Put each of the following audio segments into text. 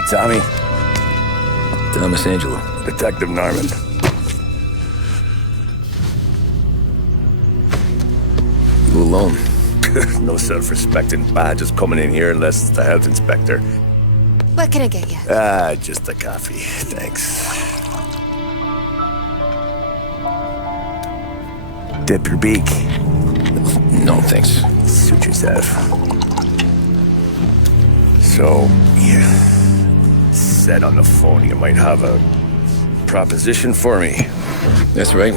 You Tommy? Thomas Angelo. Detective Norman. You alone? No self-respecting badges coming in here unless it's the health inspector. What can I get you? Just a coffee. Thanks. Dip your beak. No, thanks. Suit yourself. So, you said on the phone you might have a proposition for me. That's right.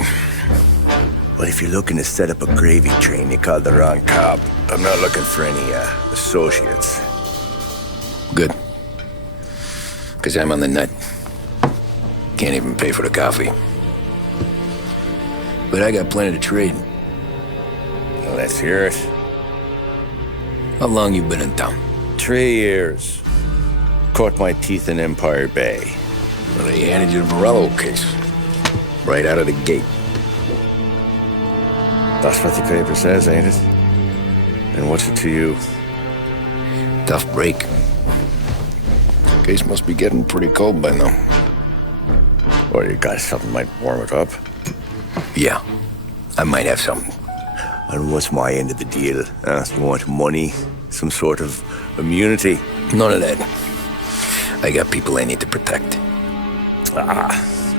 Well, if you're looking to set up a gravy train, you called the wrong cop. I'm not looking for any, associates. Good. Because I'm on the nut. Can't even pay for the coffee. But I got plenty to trade. Well, let's hear it. How long you been in town? 3 years. Caught my teeth in Empire Bay. Well, they handed you the Morello case. Right out of the gate. That's what the paper says, ain't it? And what's it to you? Tough break. Case must be getting pretty cold by now. Or you got something might warm it up? Yeah, I might have something. And what's my end of the deal? You want money? Some sort of immunity? None of that. I got people I need to protect.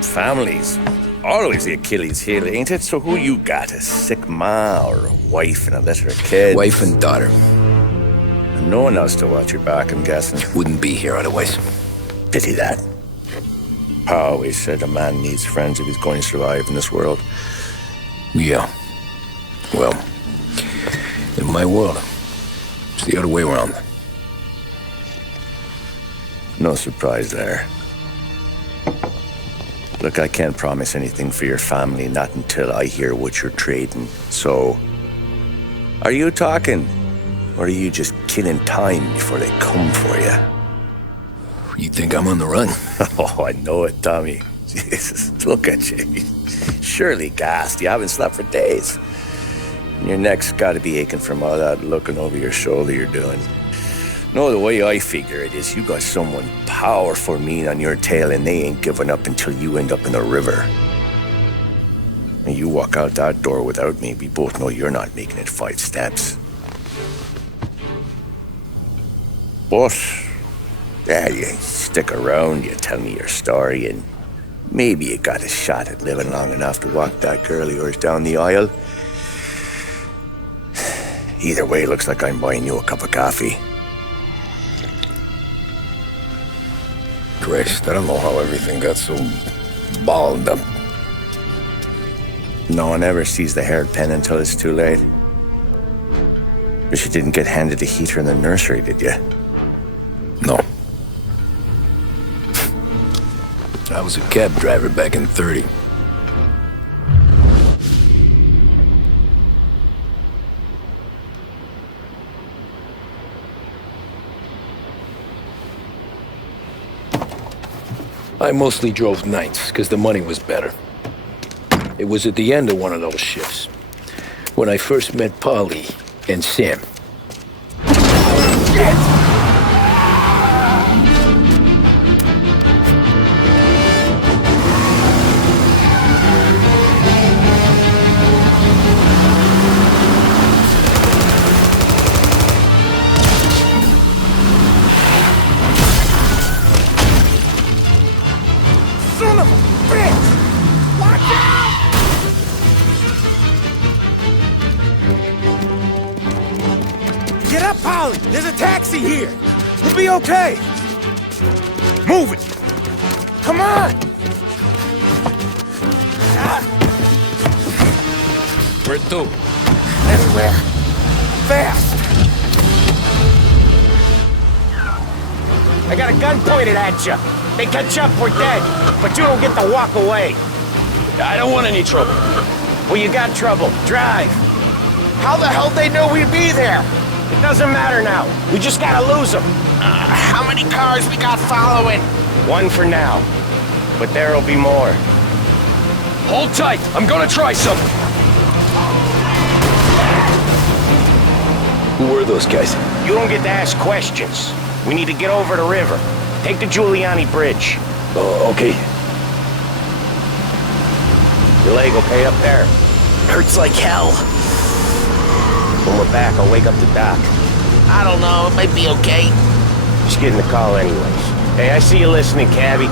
Families. Always the Achilles heel, ain't it? So who you got? A sick ma or a wife and a litter of kids? Wife and daughter. And no one else to watch your back, I'm guessing. Wouldn't be here otherwise. Pity that. Pa always said a man needs friends if he's going to survive in this world. Yeah. Well, in my world, it's the other way around. No surprise there. Look, I can't promise anything for your family, not until I hear what you're trading. So, are you talking? Or are you just killing time before they come for you? You think I'm on the run? Oh, I know it, Tommy. Jesus, look at you. Surely gassed. You haven't slept for days. And your neck's got to be aching from all that looking over your shoulder you're doing. No, the way I figure it is you got someone powerful mean on your tail and they ain't giving up until you end up in the river. And you walk out that door without me, we both know you're not making it 5 steps. But, yeah, you stick around, you tell me your story, and maybe you got a shot at living long enough to walk that girl of yours down the aisle. Either way, looks like I'm buying you a cup of coffee. Christ, I don't know how everything got so balled up. No one ever sees the hairpin until it's too late. But you didn't get handed a heater in the nursery, did you? No. I was a cab driver back in 30. I mostly drove nights, because the money was better. It was at the end of one of those shifts, when I first met Polly and Sam. Shit! Get up, Polly! There's a taxi here! We'll be okay! Move it! Come on! Where to? Everywhere! Fast! I got a gun pointed at you. They catch up, we're dead. But you don't get to walk away. I don't want any trouble. Well, you got trouble. Drive. How the hell they know we'd be there? It doesn't matter now. We just gotta lose them. How many cars we got following? One for now. But there'll be more. Hold tight. I'm gonna try something. Who were those guys? You don't get to ask questions. We need to get over the river. Take the Giuliani Bridge. Oh, okay. Your leg okay up there? Hurts like hell. When we're back, I'll wake up the doc. I don't know, it might be okay. Just getting the call anyways. Hey, I see you listening, cabbie.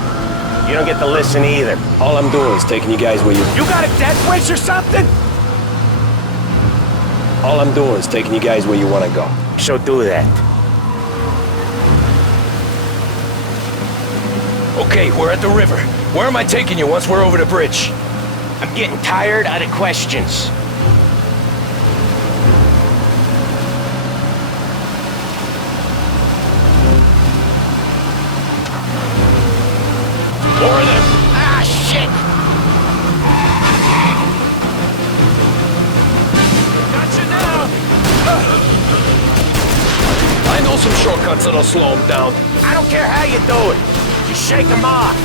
You don't get to listen either. All I'm doing is taking you guys where you... You got a death wish or something? All I'm doing is taking you guys where you want to go. So do that. Okay, we're at the river. Where am I taking you once we're over the bridge? I'm getting tired of the questions. More of them! Ah, shit! Gotcha now! I know some shortcuts that'll slow them down. I don't care how you do it. Just shake them off.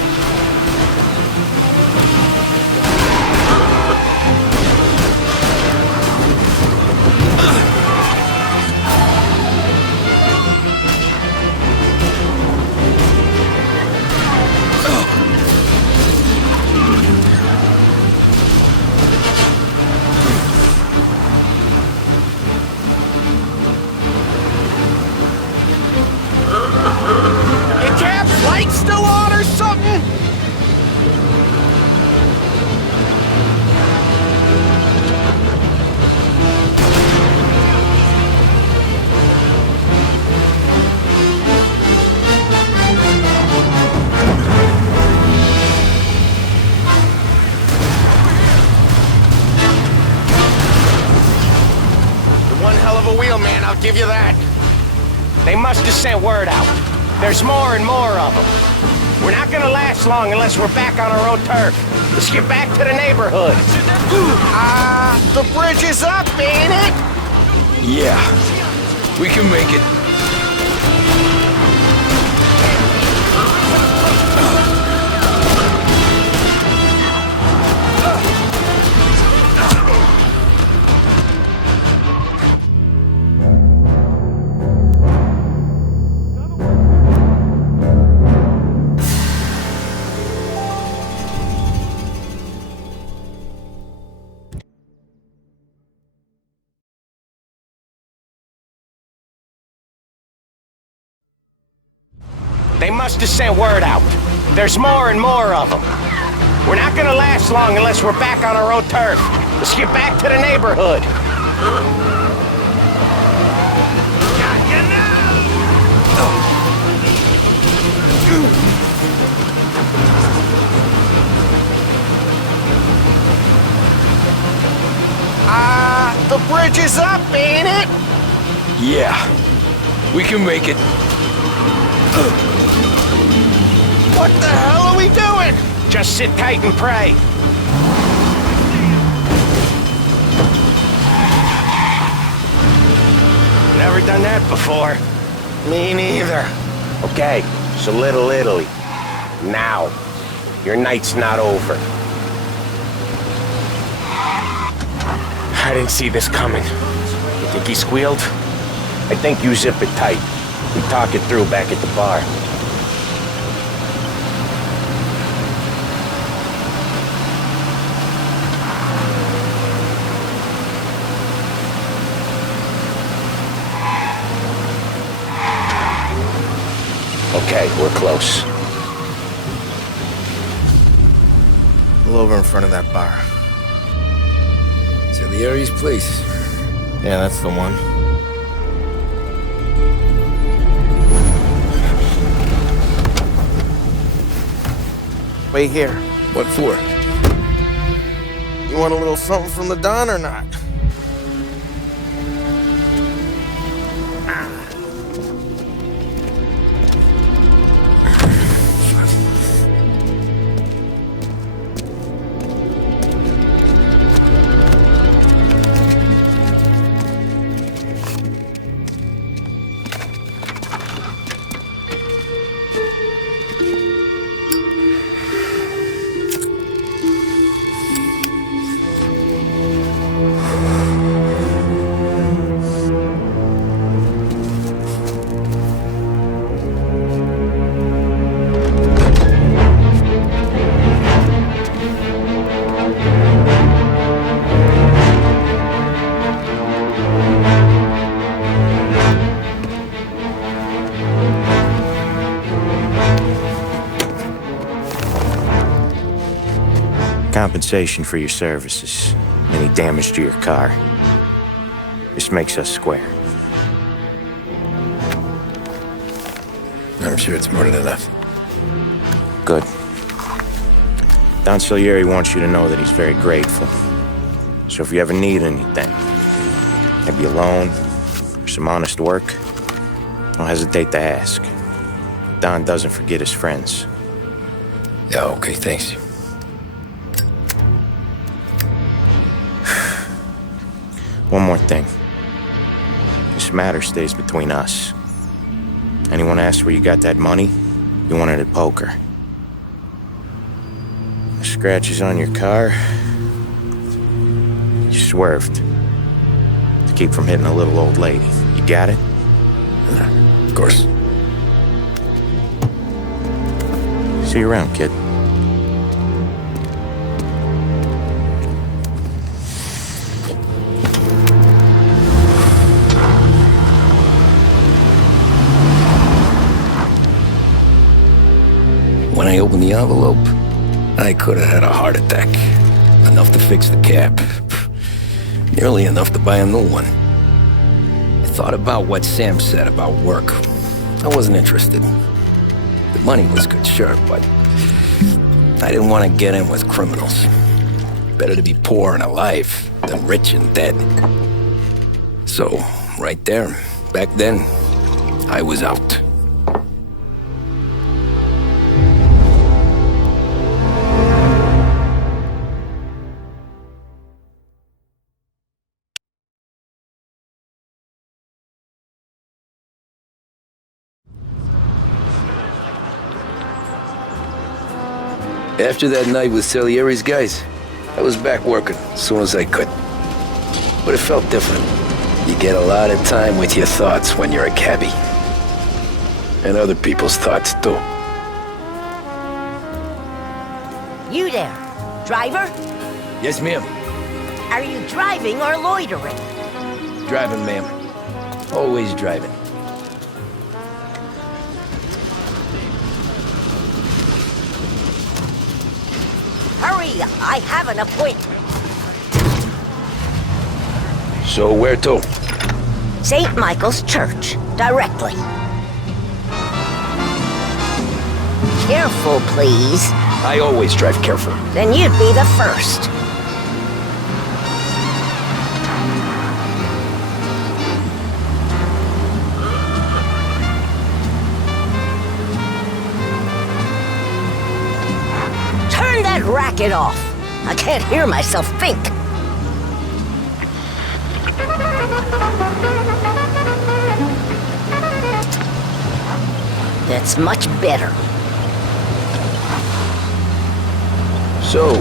Your cab's light still on or something? You're one hell of a wheelman, I'll give you that. They must have sent word out. There's more and more of them. We're not gonna last long unless we're back on our own turf. Let's get back to the neighborhood. The bridge is up, ain't it? Yeah, we can make it. They must have sent word out. There's more and more of them. We're not gonna last long unless we're back on our own turf. Let's get back to the neighborhood. Got you now! The bridge is up, ain't it? Yeah, we can make it. What the hell are we doing? Just sit tight and pray. Never done that before. Me neither. Okay, so Little Italy. Now. Your night's not over. I didn't see this coming. You think he squealed? I think you zip it tight. We talk it through back at the bar. Okay, we're close. Pull over in front of that bar. Salieri's place. Yeah, that's the one. Wait here. What for? You want a little something from the Don or not? compensation for your services. Any damage to your car. This makes us square. I'm sure it's more than enough. Good. Don Salieri wants you to know that he's very grateful. So if you ever need anything, maybe a loan or some honest work, don't hesitate to ask. Don doesn't forget his friends. Yeah, okay, thanks. One more thing. This matter stays between us. Anyone asks where you got that money, you won it at poker. The scratches on your car, you swerved to keep from hitting a little old lady. You got it? Of course. See you around, kid. When I opened the envelope, I could have had a heart attack. Enough to fix the cap. Nearly enough to buy a new one. I thought about what Sam said about work. I wasn't interested. The money was good, sure, but I didn't want to get in with criminals. Better to be poor and alive than rich and dead. So, right there, back then, I was out. After that night with Salieri's guys, I was back working as soon as I could. But it felt different. You get a lot of time with your thoughts when you're a cabbie. And other people's thoughts, too. You there, driver? Yes, ma'am. Are you driving or loitering? Driving, ma'am. Always driving. Hurry, I have an appointment. So where to? St. Michael's Church, directly. Careful, please. I always drive careful. Then you'd be the first. Turn that racket off. I can't hear myself think. That's much better. So,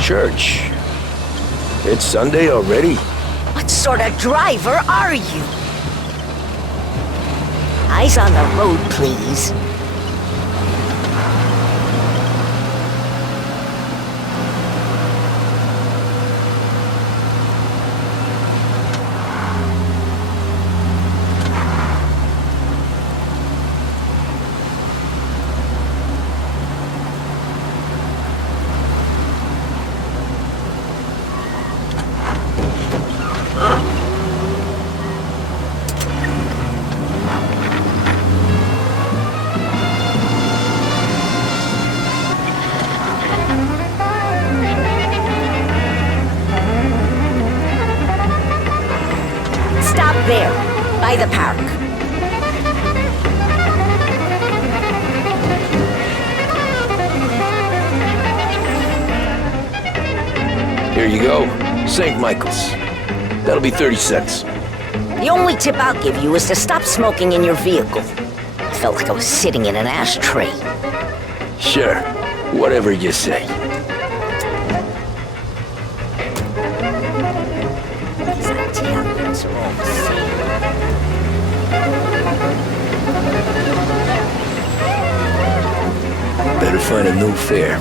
church. It's Sunday already? What sort of driver are you? Eyes on the road, please. There, by the park. Here you go. St. Michael's. That'll be 30 cents. The only tip I'll give you is to stop smoking in your vehicle. I felt like I was sitting in an ashtray. Sure. Whatever you say. These Italians are all the same. Better find a new fare.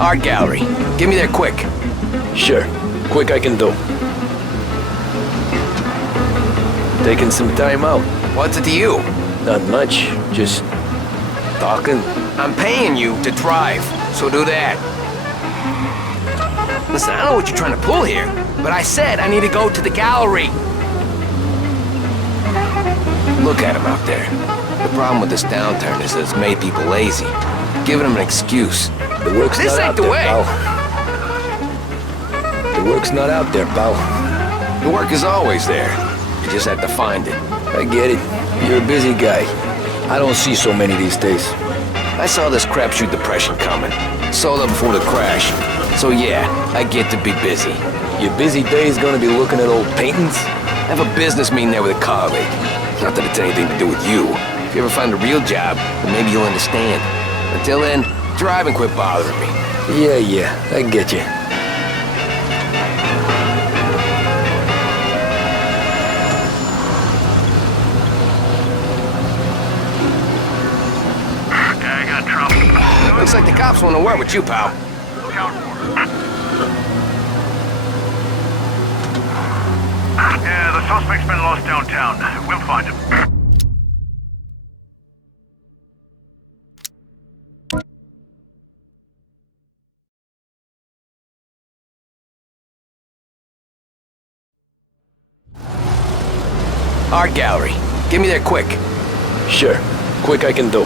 Art gallery. Get me there quick. Sure. Quick I can do. Taking some time out. What's it to you? Not much. Just talking. I'm paying you to drive, so do that. Listen, I don't know what you're trying to pull here, but I said I need to go to the gallery. Look at him out there. The problem with this downturn is that it's made people lazy. Giving them an excuse. The work's not out there, pal. The work's not out there, pal. The work is always there. You just have to find it. I get it. You're a busy guy. I don't see so many these days. I saw this crapshoot depression coming. Sold up before the crash. So yeah, I get to be busy. Your busy day's gonna be looking at old paintings? I have a business meeting there with a colleague. Not that it's anything to do with you. If you ever find a real job, then maybe you'll understand. Until then, drive and quit bothering me. Yeah, I get you. I got trouble. Looks like the cops want to work with you, pal. Yeah, the suspect's been lost downtown. We'll find him. Art gallery. Get me there quick. Sure. Quick I can do.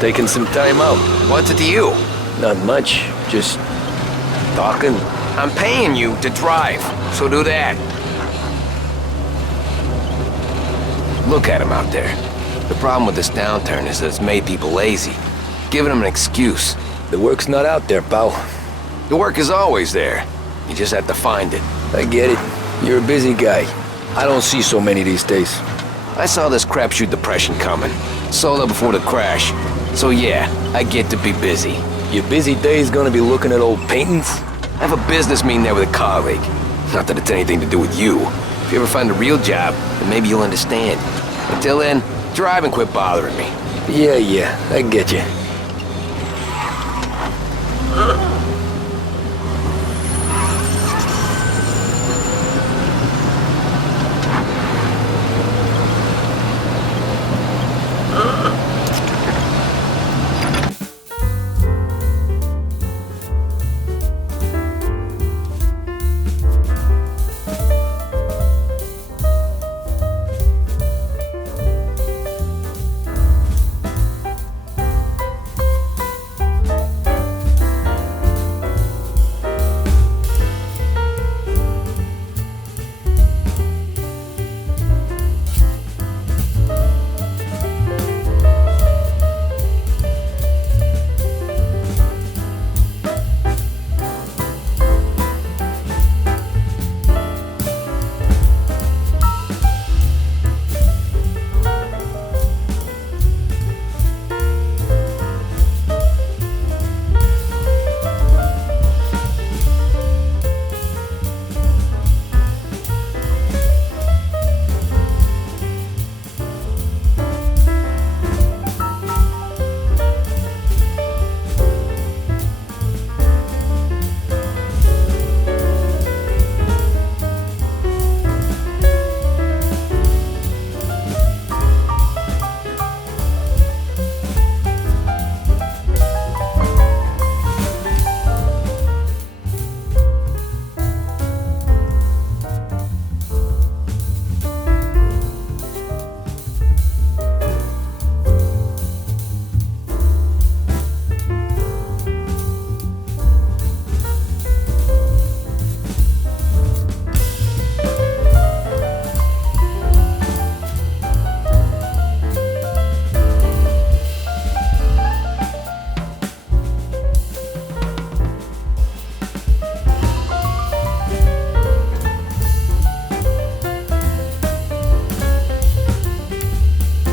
Taking some time out. What's it to you? Not much. Just talking. I'm paying you to drive, so do that. Look at him out there. The problem with this downturn is that it's made people lazy. Giving them an excuse. The work's not out there, pal. The work is always there. You just have to find it. I get it. You're a busy guy. I don't see so many these days. I saw this crapshoot depression coming. Sold up before the crash. So yeah, I get to be busy. Your busy day's gonna be looking at old paintings? I have a business meeting there with a colleague. Not that it's anything to do with you. If you ever find a real job, then maybe you'll understand. Until then, drive and quit bothering me. Yeah, I get you.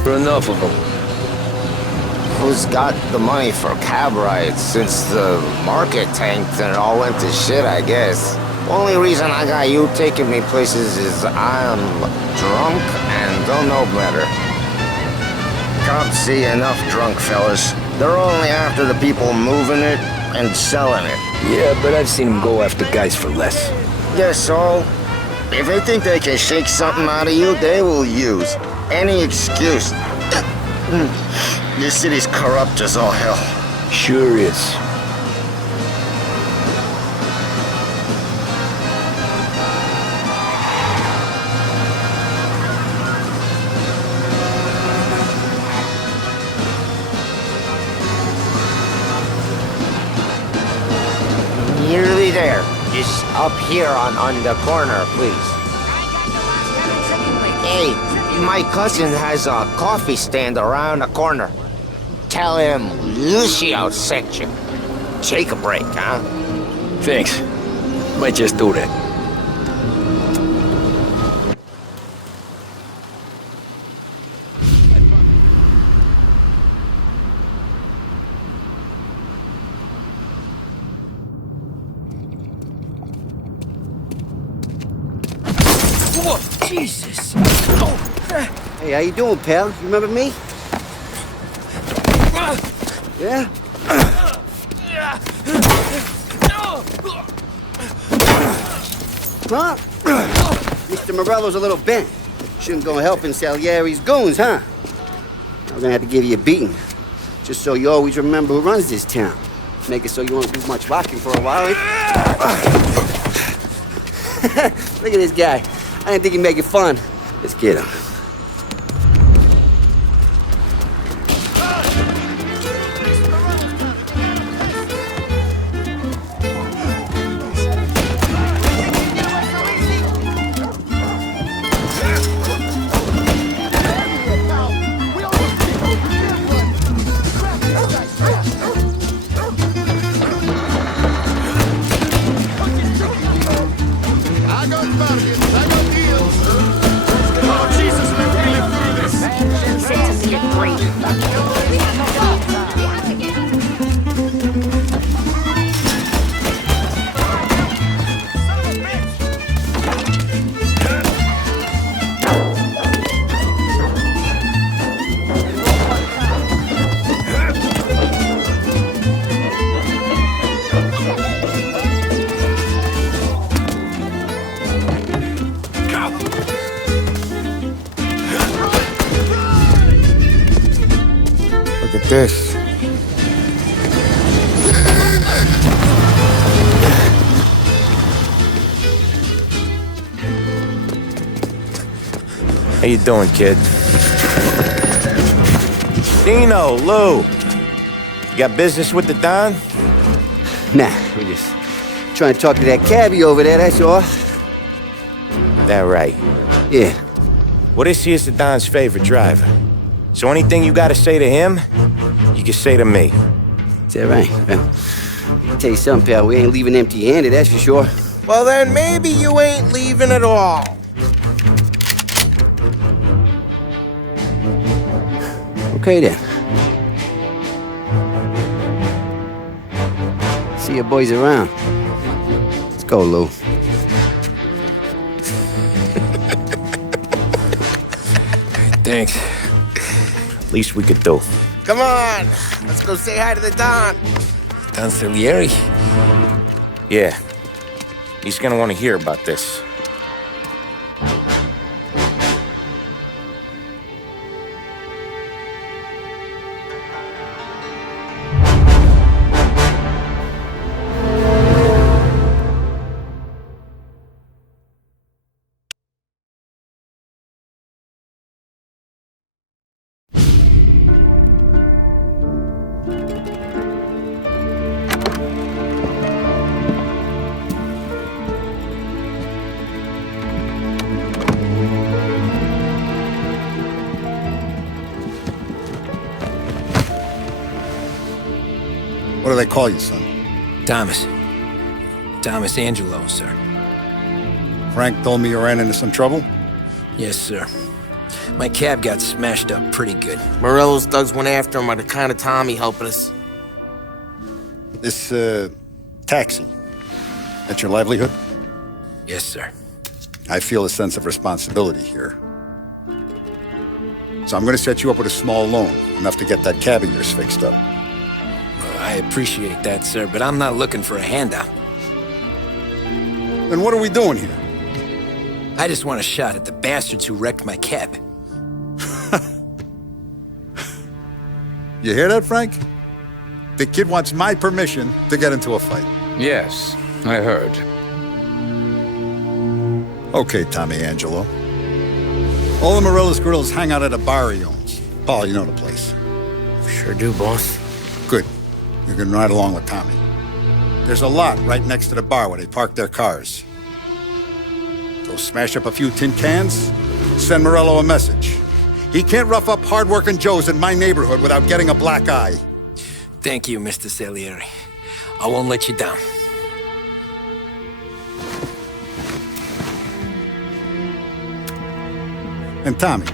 Enough of them. Who's got the money for cab rides since the market tanked and it all went to shit, I guess? Only reason I got you taking me places is I'm drunk and don't know better. cops see enough drunk fellas. They're only after the people moving it and selling it. Yeah, but I've seen them go after guys for less. Yes, so if they think they can shake something out of you, they will use any excuse. This city's corrupt as all hell. Sure is. Nearly there. Just up here on the corner, please. Hey, my cousin has a coffee stand around the corner. Tell him Lucio sent you. Take a break, huh? Thanks. Might just do that. Whoa, Jesus! Hey, how you doing, pal? You remember me? Yeah? Huh? Mr. Morello's a little bent. Shouldn't go helping Salieri's goons, huh? I'm gonna have to give you a beating. Just so you always remember who runs this town. Make it so you won't do much rocking for a while. Look at this guy. I didn't think he'd make it fun. Let's get him. Look at this. How you doing, kid? Dino, Lou. You got business with the Don? Nah, we're just trying to talk to that cabbie over there, that's all. That right. Yeah. Well, this here's the Don's favorite driver. So anything you gotta say to him, you can say to me. Is that right? Well, I'll tell you something, pal. We ain't leaving empty-handed, that's for sure. Well, then maybe you ain't leaving at all. Okay, then. See your boys around. Let's go, Lou. Thanks. Least we could do. Come on, let's go say hi to the Don. Don Salieri? Yeah. He's gonna want to hear about this. What do they call you, son? Thomas. Thomas Angelo, sir. Frank told me you ran into some trouble? Yes, sir. My cab got smashed up pretty good. Morello's thugs went after him by the kind of Tommy helping us. This, taxi. That's your livelihood? Yes, sir. I feel a sense of responsibility here. So I'm gonna set you up with a small loan, enough to get that cab of yours fixed up. I appreciate that, sir, but I'm not looking for a handout. Then what are we doing here? I just want a shot at the bastards who wrecked my cab. You hear that, Frank? The kid wants my permission to get into a fight. Yes, I heard. Okay, Tommy Angelo. All the Morello's girls hang out at a bar he owns. Paul, you know the place. Sure do, boss. Good. You can ride along with Tommy. There's a lot right next to the bar where they park their cars. Go smash up a few tin cans, send Morello a message. He can't rough up hard-working Joes in my neighborhood without getting a black eye. Thank you, Mr. Salieri. I won't let you down. And Tommy,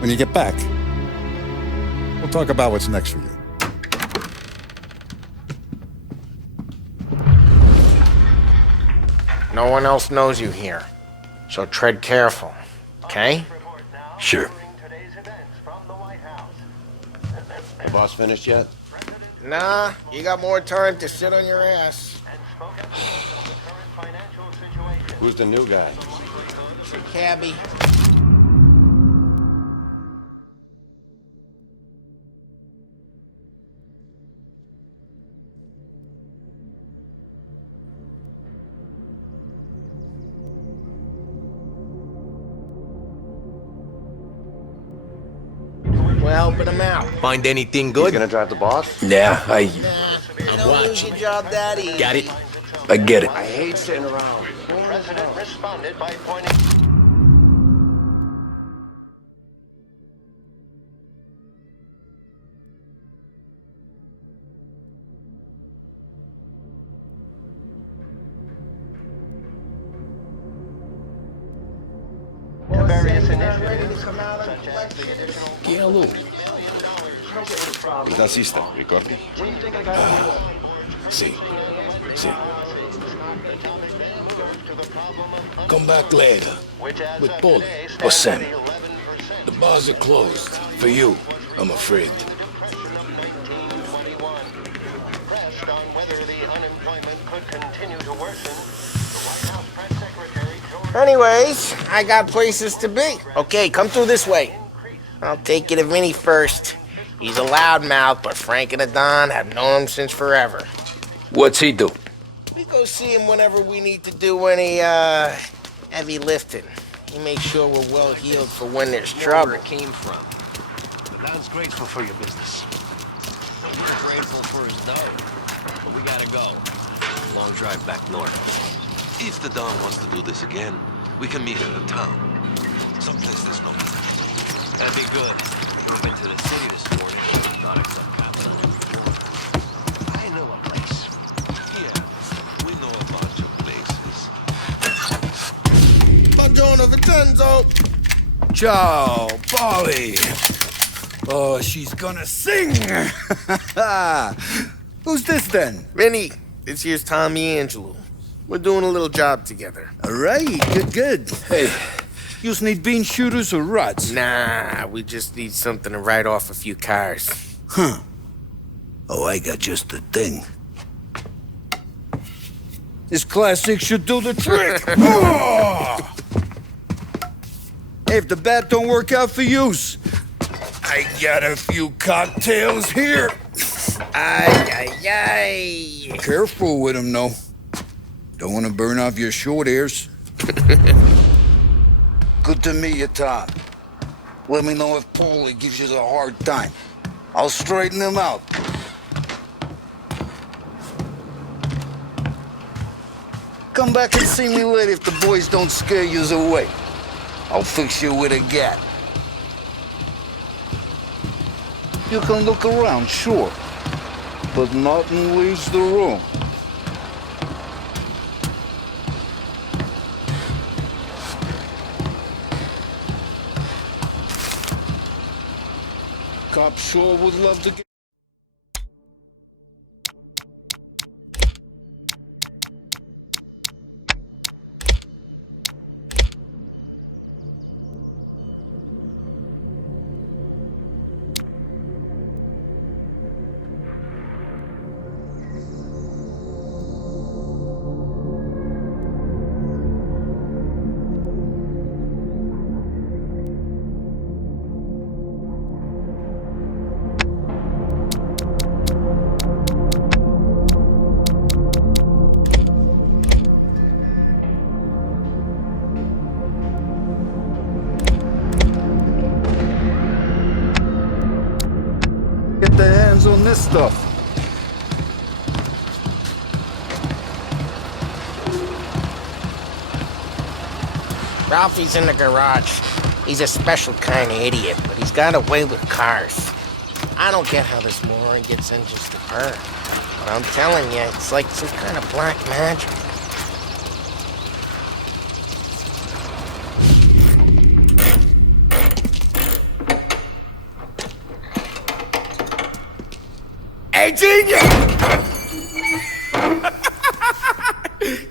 when you get back, we'll talk about what's next for you. No one else knows you here, so tread careful, okay? Sure. The boss finished yet? Nah, you got more time to sit on your ass. Who's the new guy? It's a cabbie. We're helping him out. Find anything good? He's gonna drive the boss? Yeah, You don't lose your job that easy. got it. I get it. I hate sitting around. The president responded by pointing... various initiatives, such as the additional... Chi è lui? Il tassista, ricordi? Sì, sì. Come back later with Paul or Sam. The bars are closed. For you, I'm afraid. Pressed on whether the unemployment could continue to worsen, the White House press secretary George... Anyways, I got places to be. Okay, come through this way. I'll take you to Vinny first. He's a loudmouth, but Frank and the Don have known him since forever. What's he do? We go see him whenever we need to do any, heavy lifting. He makes sure we're well heeled for when there's trouble. Where it came from. The land's grateful for your business. We're grateful for his dough. But we gotta go. Long drive back north. If the Don wants to do this again, we can meet in the town. Someplace there's no people. That'd be good. We've been to the city this morning. Not except cops on the floor. I know a place. Yeah, we know a bunch of places. Buongiorno, Vincenzo! Ciao, Polly. Oh, she's gonna sing. Who's this then? Vinny, this here's Tommy Angelo. We're doing a little job together. All right, good. Hey, you need bean shooters or rods? Nah, we just need something to write off a few cars. Huh. Oh, I got just the thing. This classic should do the trick. Oh! If the bat don't work out for yous, I got a few cocktails here. Ay. Careful with them, though. Don't want to burn off your short hairs. Good to meet you, Tom. Let me know if Paulie gives you a hard time. I'll straighten him out. Come back and see me later if the boys don't scare yous away. I'll fix you with a gat. You can look around, sure, but nothing leaves the room. Cops sure would love to get... this stuff? Ralphie's in the garage. He's a special kind of idiot, but he's got a way with cars. I don't get how this moron gets engines to purr. But I'm telling you, it's like some kind of black magic. Hey, genius!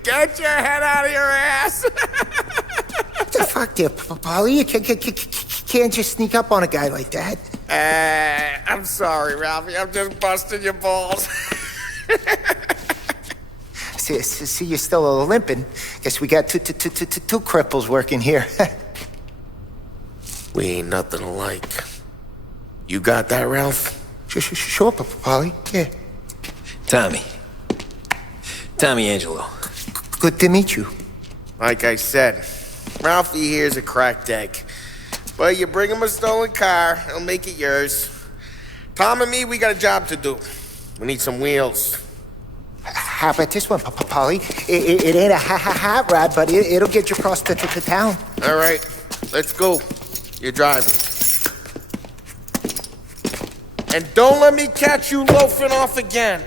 Get your head out of your ass! What the fuck there, Paulie? You can't just sneak up on a guy like that. I'm sorry, Ralphie. I'm just busting your balls. See, you're still limping. Guess we got two cripples working here. We ain't nothing alike. You got that, Ralph? Sure, Paulie. Yeah. Tommy Angelo. Good to meet you. Like I said, Ralphie here's a cracked egg. But you bring him a stolen car, he'll make it yours. Tom and me, we got a job to do. We need some wheels. How about this one, Paulie? It ain't a hot rod, but it'll get you across to town. All right, let's go. You're driving. And don't let me catch you loafing off again.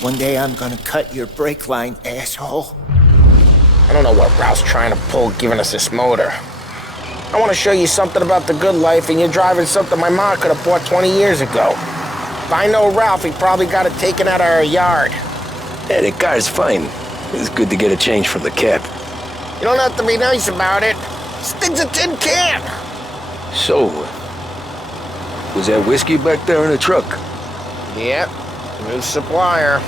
One day I'm gonna cut your brake line, asshole. I don't know what Ralph's trying to pull giving us this motor. I want to show you something about the good life, and you're driving something my mom could have bought 20 years ago. If I know Ralph, he probably got it taken out of our yard. Yeah, the car's fine. It's good to get a change from the cab. You don't have to be nice about it. This thing's a tin can. So, was that whiskey back there in the truck? Yep, new supplier.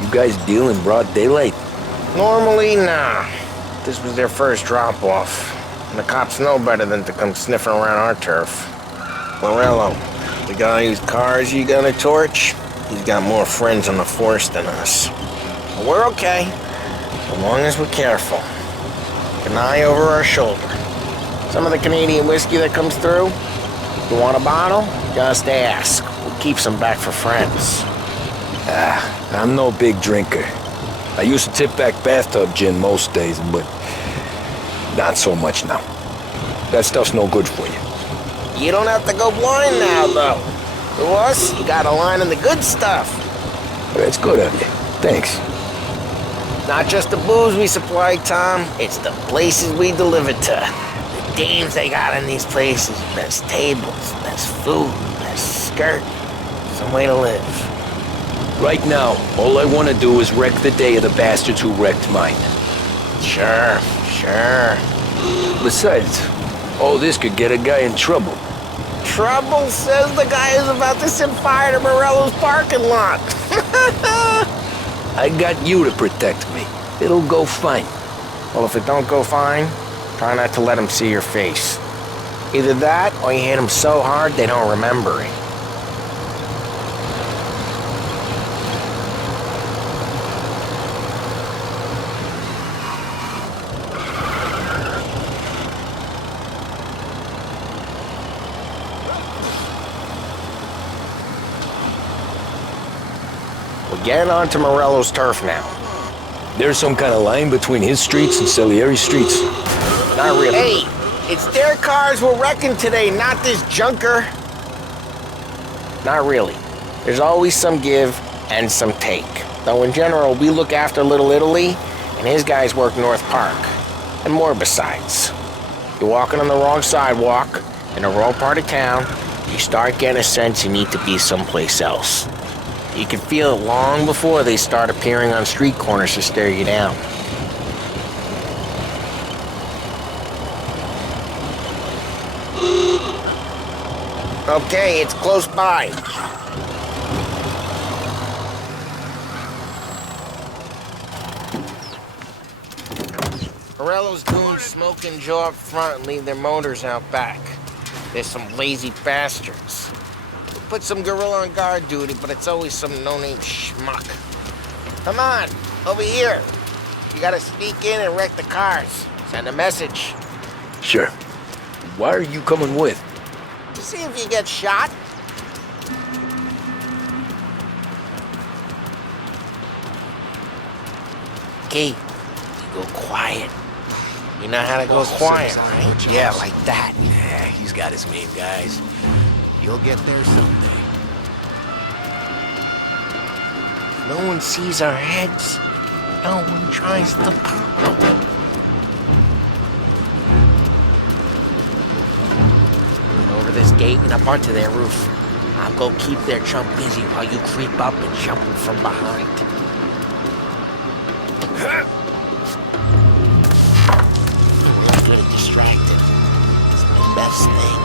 You guys deal in broad daylight? Normally, nah. This was their first drop-off. And the cops know better than to come sniffing around our turf. Morello, the guy whose cars you gonna torch, he's got more friends on the force than us. But we're okay, so long as we're careful. An eye over our shoulder. Some of the Canadian whiskey that comes through, you want a bottle? Just ask. We'll keep some back for friends. I'm no big drinker. I used to tip back bathtub gin most days, but not so much now. That stuff's no good for you. You don't have to go blind now, though. To us, you got a line in the good stuff. That's good of you. Thanks. Not just the booze we supply, Tom. It's the places we deliver to. The dames they got in these places. Best tables, best food, best skirt. Some way to live. Right now, all I want to do is wreck the day of the bastards who wrecked mine. Sure. Besides, all this could get a guy in trouble. Trouble says the guy is about to set fire to Morello's parking lot. I got you to protect me. It'll go fine. Well, if it don't go fine, try not to let them see your face. Either that, or you hit them so hard they don't remember it. We're getting onto Morello's turf now. There's some kind of line between his streets and Salieri's streets. Not really. Hey, it's their cars we're wrecking today, not this junker. Not really. There's always some give and some take. Though in general, we look after Little Italy, and his guys work North Park. And more besides. You're walking on the wrong sidewalk, in the wrong part of town, you start getting a sense you need to be someplace else. You can feel it long before they start appearing on street corners to stare you down. Okay, it's close by. Morello's goons smoke and jaw up front and leave their motors out back. They're some lazy bastards. We put some gorilla on guard duty, but it's always some no-name schmuck. Come on, over here. You gotta sneak in and wreck the cars. Send a message. Sure. Why are you coming with? To see if you get shot. Key, you go quiet. You know how to go quiet, right? Yeah, like that. Yeah, he's got his main guys. You'll get there someday. No one sees our heads. No one tries to pop them. Over this gate and up onto their roof. I'll go keep their chump busy while you creep up and jump him from behind. Really good at distracting. It's the best thing.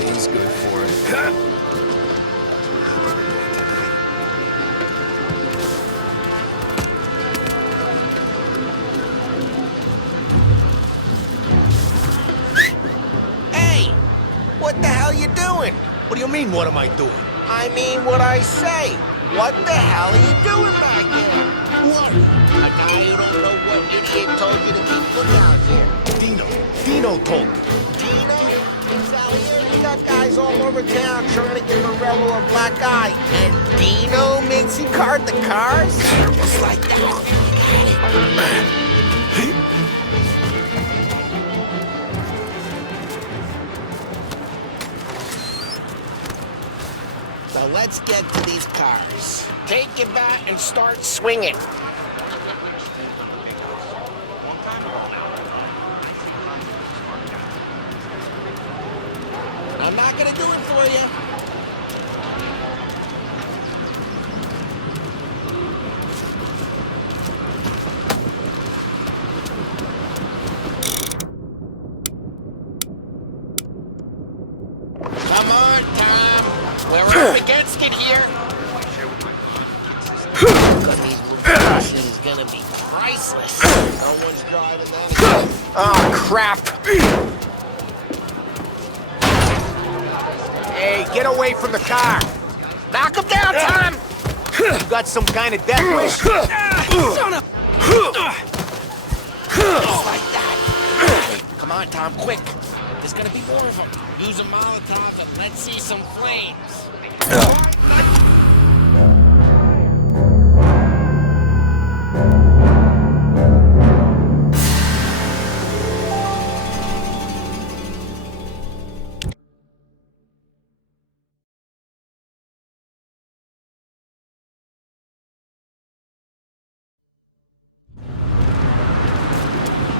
He's good for it. Hey! What the hell you doing? What do you mean, what am I doing? I mean what I say. What the hell are you doing back there? What? A guy who don't know what idiot told you to keep lookouts here. Dino told me. Dino? Salieri, you got guys all over town trying to give Morello a black eye. And Dino makes you card the cars? Just like that. So let's get to these cars. Take your bat and start swinging. I'm not gonna do it for you. Come on, Tom. We're up against it here. This is gonna be priceless. No one's driving that again. Oh, crap. Hey, get away from the car! Knock him down, Tom! You got some kind of death wish? Son of... Just like that. Come on, Tom, quick. There's gonna be more of them. Use a Molotov and let's see some flames.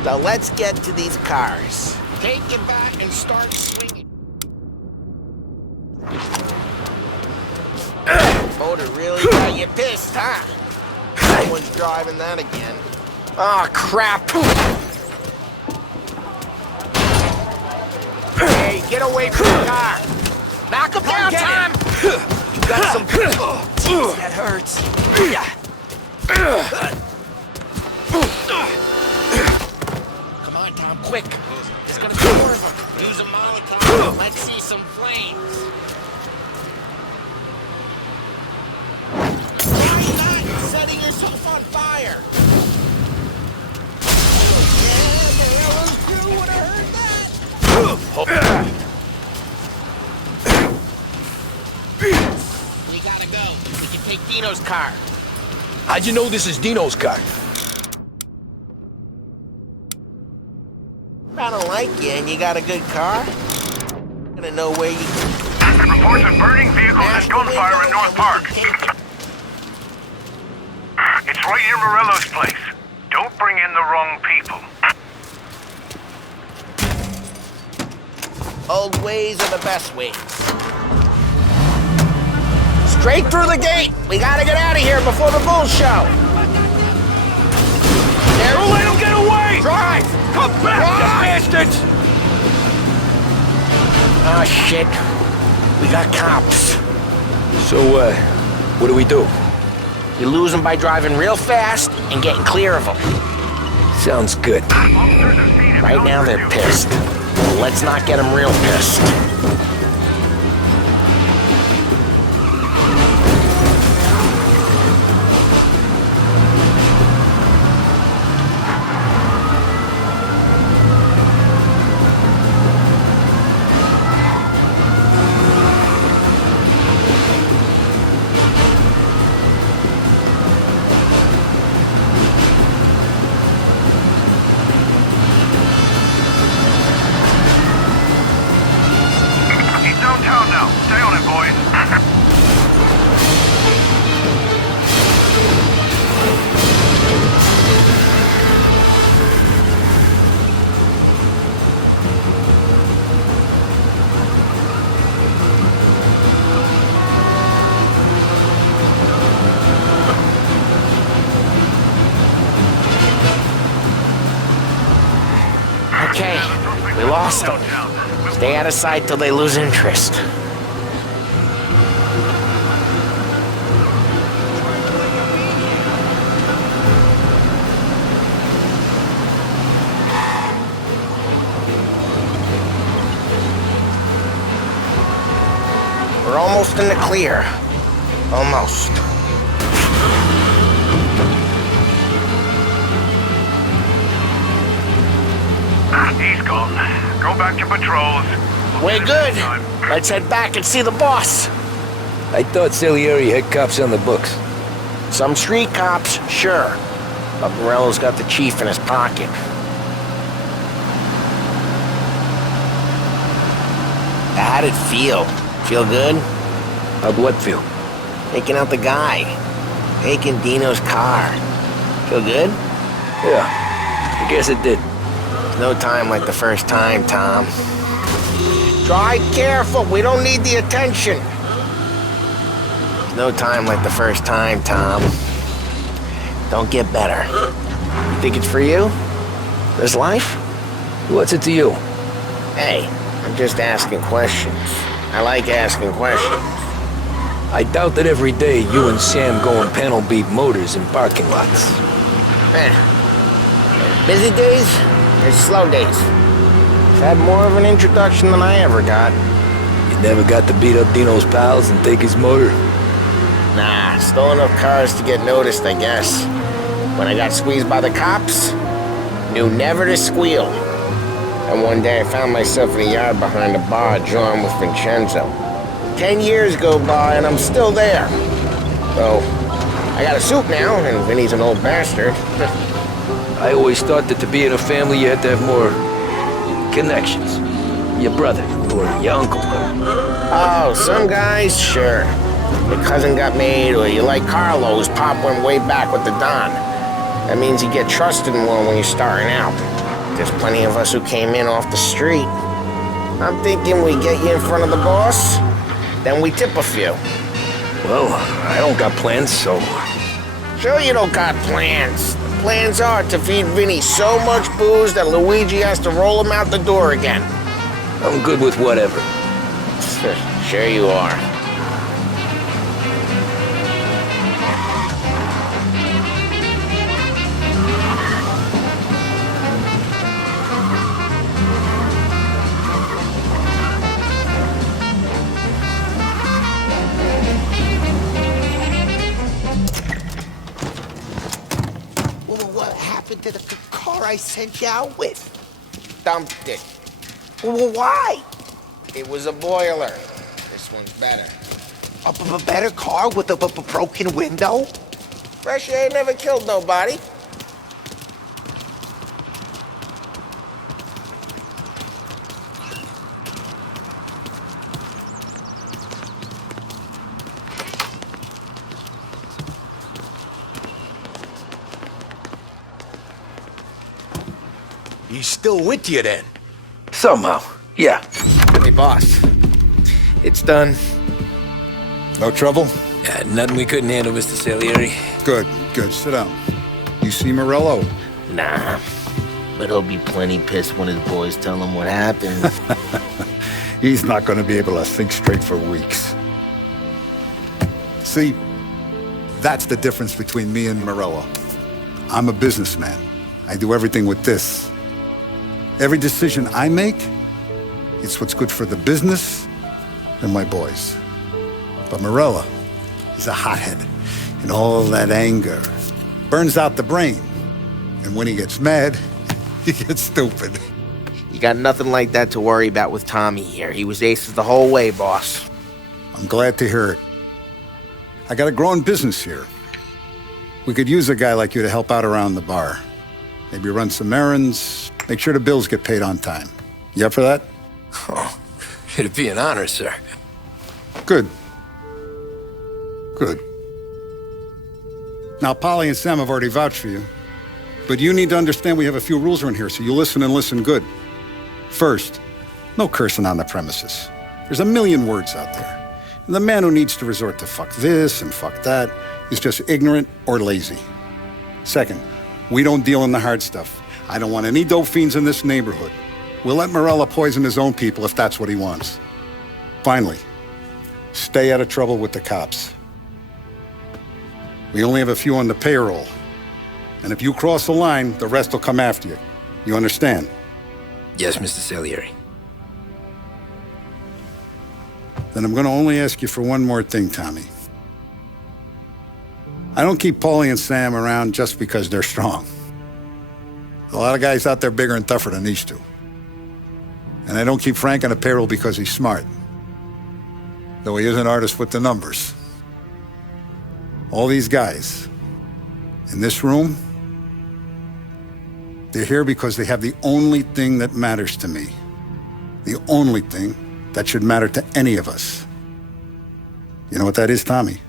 Now let's get to these cars. Take your bat and start swinging. Motor really got you pissed, huh? No one's driving that again. Oh, crap. Hey, get away from the car! Knock him down, Tom! You got some... Jeez, that hurts. Come on, Tom, quick. There's gonna be more of them. Use a Molotov. Let's see some flames. Why are you not setting yourself on fire? Yeah, Morello's crew would have heard that. We gotta go. We can take Dino's car. How'd you know this is Dino's car? I don't like you and you got a good car. I'm gonna know where you Reports of burning vehicles and gunfire in North Park. It's right near Morello's place. Don't bring in the wrong people. Old ways are the best ways. Straight through the gate! We gotta get out of here before the bull show! Don't let him get away! Drive! Come back, you bastards! Oh, shit. We got cops. So, what do we do? You lose them by driving real fast and getting clear of them. Sounds good. Right now they're pissed. Well, let's not get them real pissed. Stay on it, boys. Okay, we lost them. Stay out of sight till they lose interest. We're almost in the clear. Almost. He's gone. Go back to patrols. Way good. Let's head back and see the boss. I thought Salieri had cops on the books. Some street cops, sure. But Morello's got the chief in his pocket. How'd it feel? Feel good? How'd what feel? Taking out the guy. Taking Dino's car. Feel good? Yeah, I guess it did. No time like the first time, Tom. Drive careful, we don't need the attention. No time like the first time, Tom. Don't get better. You think it's for you? This life? What's it to you? Hey, I'm just asking questions. I like asking questions. I doubt that every day you and Sam go and panel beat motors in parking lots. Busy days? There's slow days. Had more of an introduction than I ever got. You never got to beat up Dino's pals and take his motor? Nah, stole enough cars to get noticed, I guess. When I got squeezed by the cops, knew never to squeal. And one day I found myself in a yard behind a bar drawn with Vincenzo. 10 years go by and I'm still there. So, I got a suit now, and Vinny's an old bastard. I always thought that to be in a family you had to have more connections. Your brother, or your uncle. Oh, some guys, sure. Your cousin got made, or you like Carlos, Pop went way back with the Don. That means you get trusted more when you're starting out. There's plenty of us who came in off the street. I'm thinking we get you in front of the boss, then we tip a few. Well, I don't got plans, so... Sure you don't got plans. The plans are to feed Vinny so much booze that Luigi has to roll him out the door again. I'm good with whatever. Sure you are. What happened to the car I sent you out with? Dumped it. Well, why? It was a boiler. This one's better. A better car with a broken window? Fresh air never killed nobody. He's still with you then? Somehow, yeah. Hey, boss. It's done. No trouble? Yeah, nothing we couldn't handle, Mr. Salieri. Good, good. Sit down. You see Morello? Nah. But he'll be plenty pissed when his boys tell him what happened. He's not going to be able to think straight for weeks. See, that's the difference between me and Morello. I'm a businessman. I do everything with this. Every decision I make, it's what's good for the business and my boys. But Morello is a hothead, and all that anger burns out the brain. And when he gets mad, he gets stupid. You got nothing like that to worry about with Tommy here. He was aces the whole way, boss. I'm glad to hear it. I got a growing business here. We could use a guy like you to help out around the bar. Maybe run some errands, make sure the bills get paid on time. You up for that? Oh, it'd be an honor, sir. Good. Good. Now, Polly and Sam have already vouched for you. But you need to understand we have a few rules around here, so you listen and listen good. First, no cursing on the premises. There's a million words out there. And the man who needs to resort to fuck this and fuck that is just ignorant or lazy. Second, we don't deal in the hard stuff. I don't want any dope fiends in this neighborhood. We'll let Morella poison his own people if that's what he wants. Finally, stay out of trouble with the cops. We only have a few on the payroll. And if you cross the line, the rest will come after you. You understand? Yes, Mr. Salieri. Then I'm going to only ask you for one more thing, Tommy. I don't keep Paulie and Sam around just because they're strong. A lot of guys out there bigger and tougher than these two. And I don't keep Frank on the payroll because he's smart. Though he is an artist with the numbers. All these guys in this room, they're here because they have the only thing that matters to me. The only thing that should matter to any of us. You know what that is, Tommy?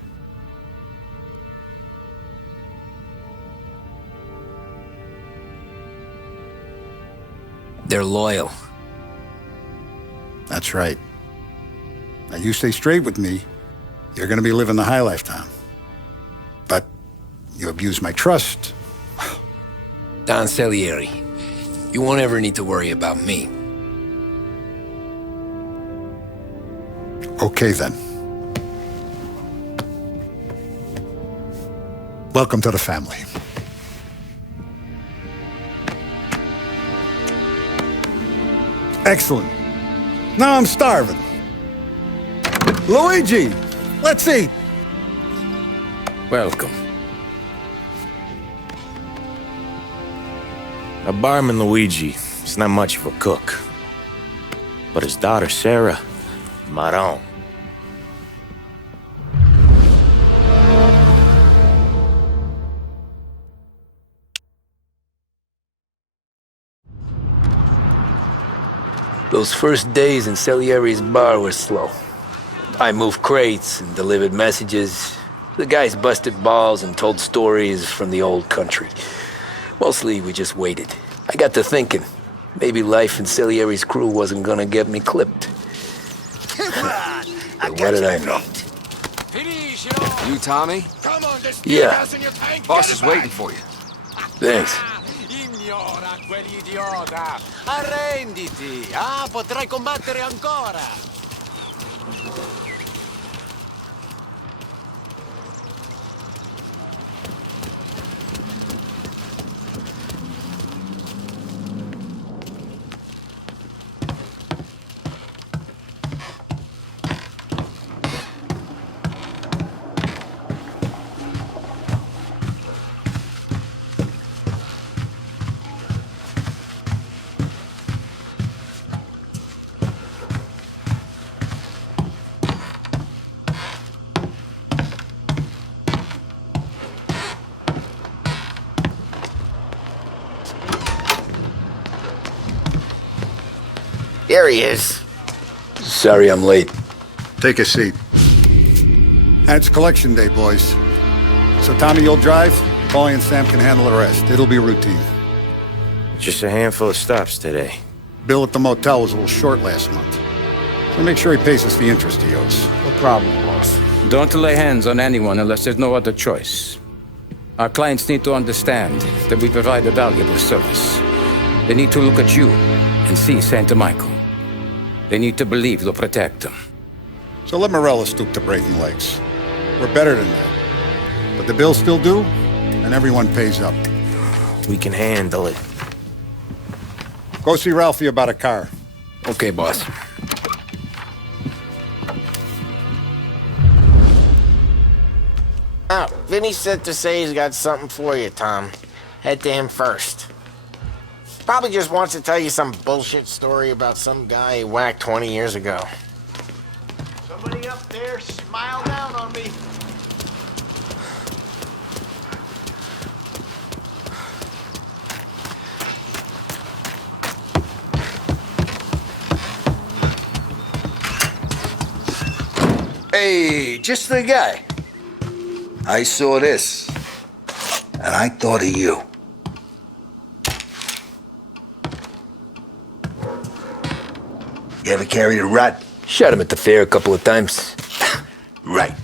They're loyal. That's right. Now you stay straight with me, you're gonna be living the high life, Tom. But you abuse my trust. Don Salieri, you won't ever need to worry about me. Okay, then. Welcome to the family. Excellent. Now I'm starving. Luigi, let's eat. Welcome. Our barman Luigi is not much of a cook. But his daughter Sarah, Maron. Those first days in Salieri's bar were slow. I moved crates and delivered messages. The guys busted balls and told stories from the old country. Mostly, we just waited. I got to thinking, maybe life in Salieri's crew wasn't gonna get me clipped. But what did I know? You, Tommy? Yeah. Boss is waiting for you. Thanks. Ignora quell'idiota! Arrenditi! Ah, potrai combattere ancora! There he is. Sorry I'm late. Take a seat. And it's collection day, boys. So Tommy, you'll drive. Paulie and Sam can handle the rest. It'll be routine. Just a handful of stops today. Bill at the motel was a little short last month. So make sure he pays us the interest he owes. No problem, boss. Don't lay hands on anyone unless there's no other choice. Our clients need to understand that we provide a valuable service. They need to look at you and see Santa Michael. They need to believe you'll protect them. So let Morella stoop to breaking legs. We're better than that. But the bill's still due, and everyone pays up. We can handle it. Go see Ralphie about a car. Okay, boss. Oh, Vinny said to say he's got something for you, Tom. Head to him first. Probably just wants to tell you some bullshit story about some guy he whacked 20 years ago. Somebody up there smile down on me. Hey, just the guy. I saw this, and I thought of you. You ever carried a rod? Shot him at the fair a couple of times. Right.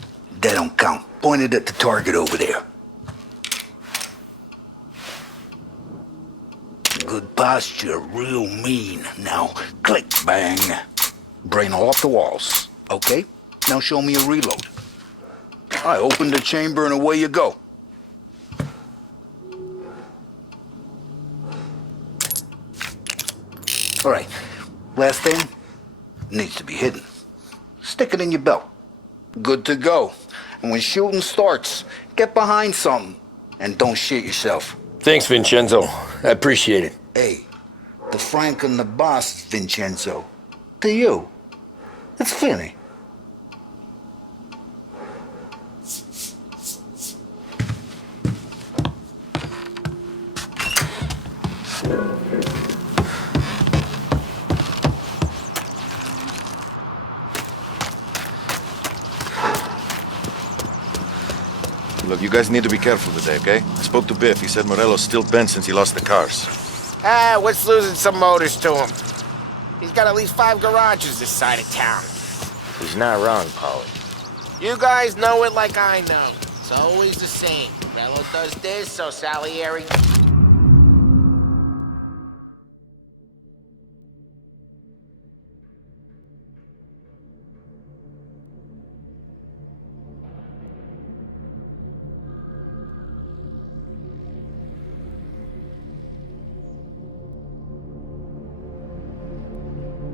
That don't count. Pointed at the target over there. Good posture, real mean. Now, click, bang. Brain all off the walls. Okay? Now show me a reload. I open the chamber and away you go. All right. Last thing needs to be hidden. Stick it in your belt. Good to go. And when shooting starts, get behind something and don't shit yourself. Thanks, Vincenzo. I appreciate it. Hey, the Frank and the boss, Vincenzo. To you, it's Finny. Look, you guys need to be careful today, okay? I spoke to Biff. He said Morello's still bent since he lost the cars. What's losing some motors to him? He's got at least 5 garages this side of town. He's not wrong, Paulie. You guys know it like I know. It's always the same. Morello does this, so Salieri...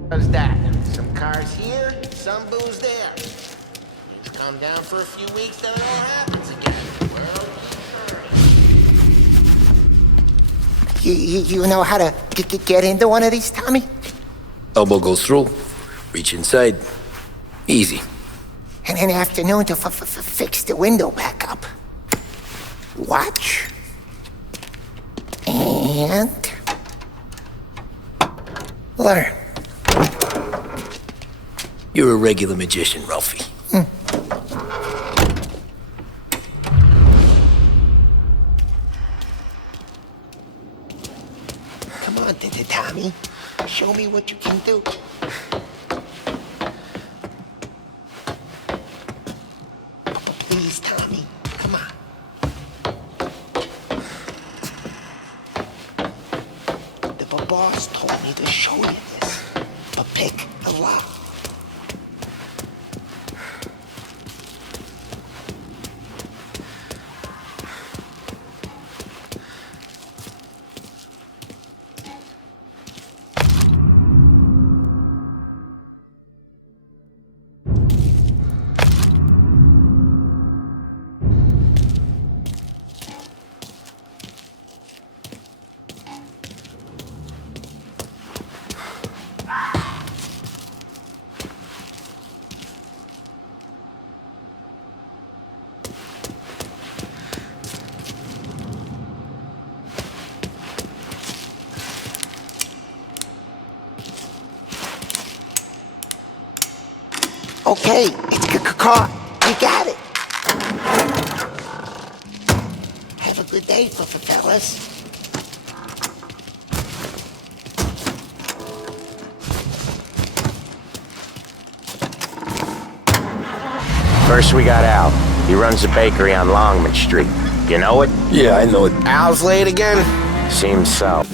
does that. Some cars here, some booze there. Things calm down for a few weeks, then it all happens again. You know how to get into one of these, Tommy? Elbow goes through. Reach inside. Easy. And an afternoon to fix the window back up. Watch. And... learn. You're a regular magician, Ralphie. Come on, Tommy. Show me what you can do. Please, Tommy. Come on. The boss told me to show you this. But pick a lock. Okay, it's caught. You got it. Have a good day, fellas. First we got Al. He runs a bakery on Longman Street. You know it? Yeah, I know it. Al's late again? Seems so.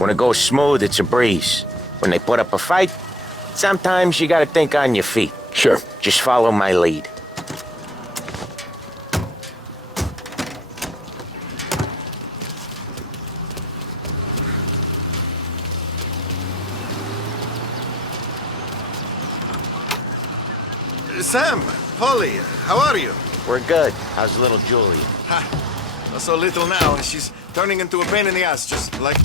When it goes smooth, it's a breeze. When they put up a fight, sometimes you gotta think on your feet. Sure. Just follow my lead. Sam, Polly, how are you? We're good. How's little Julia? Ha, so little now, and she's turning into a pain in the ass, just like...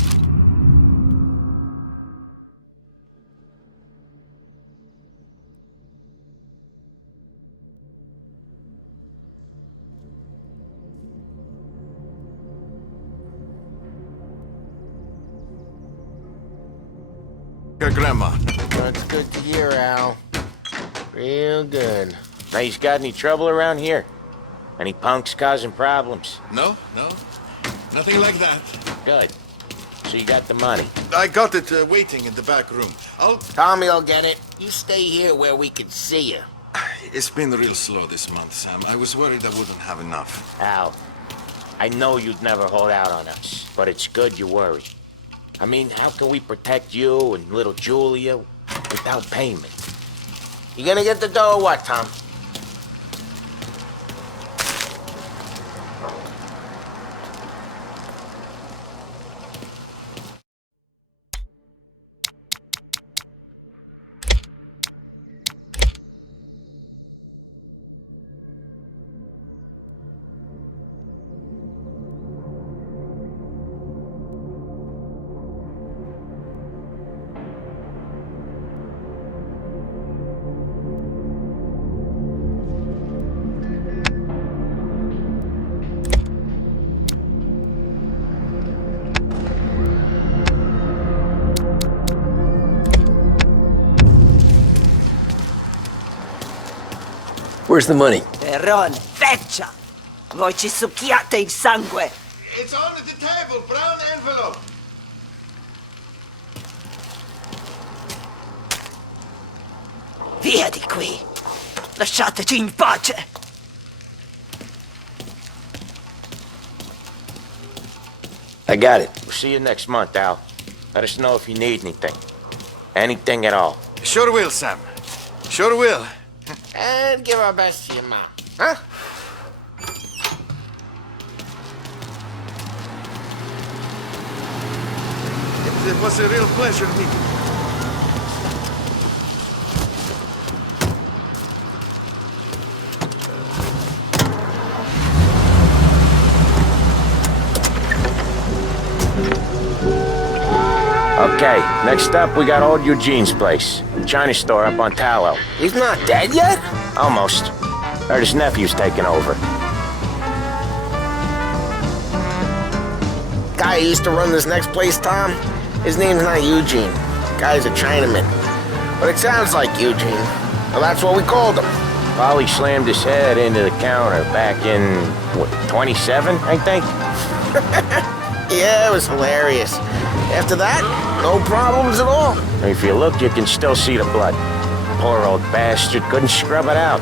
Your grandma. That's good to hear, Al. Real good. Now, you got any trouble around here? Any punks causing problems? No. Nothing like that. Good. So you got the money? I got it waiting in the back room. Tommy will get it. You stay here where we can see you. It's been real slow this month, Sam. I was worried I wouldn't have enough. Al, I know you'd never hold out on us, but it's good you worry. I mean, how can we protect you and little Julia without payment? You gonna get the dough or what, Tom? Where's the money? Perron, feccia! Voi ci succhiate il sangue! It's on the table, brown envelope. Via di qui! Lasciateci in pace! I got it. We'll see you next month, Al. Let us know if you need anything. Anything at all. Sure will, Sam. Sure will. And give our best to your mom. Huh? It was a real pleasure meeting you. Okay, next up, we got old Eugene's place. China store up on Tallow. He's not dead yet? Almost. Heard his nephew's taking over. Guy who used to run this next place, Tom, his name's not Eugene. Guy's a Chinaman. But it sounds like Eugene. Well, that's what we called him. Polly slammed his head into the counter back in, what, 27, I think? Yeah, it was hilarious. After that, no problems at all. If you look, you can still see the blood. Poor old bastard couldn't scrub it out.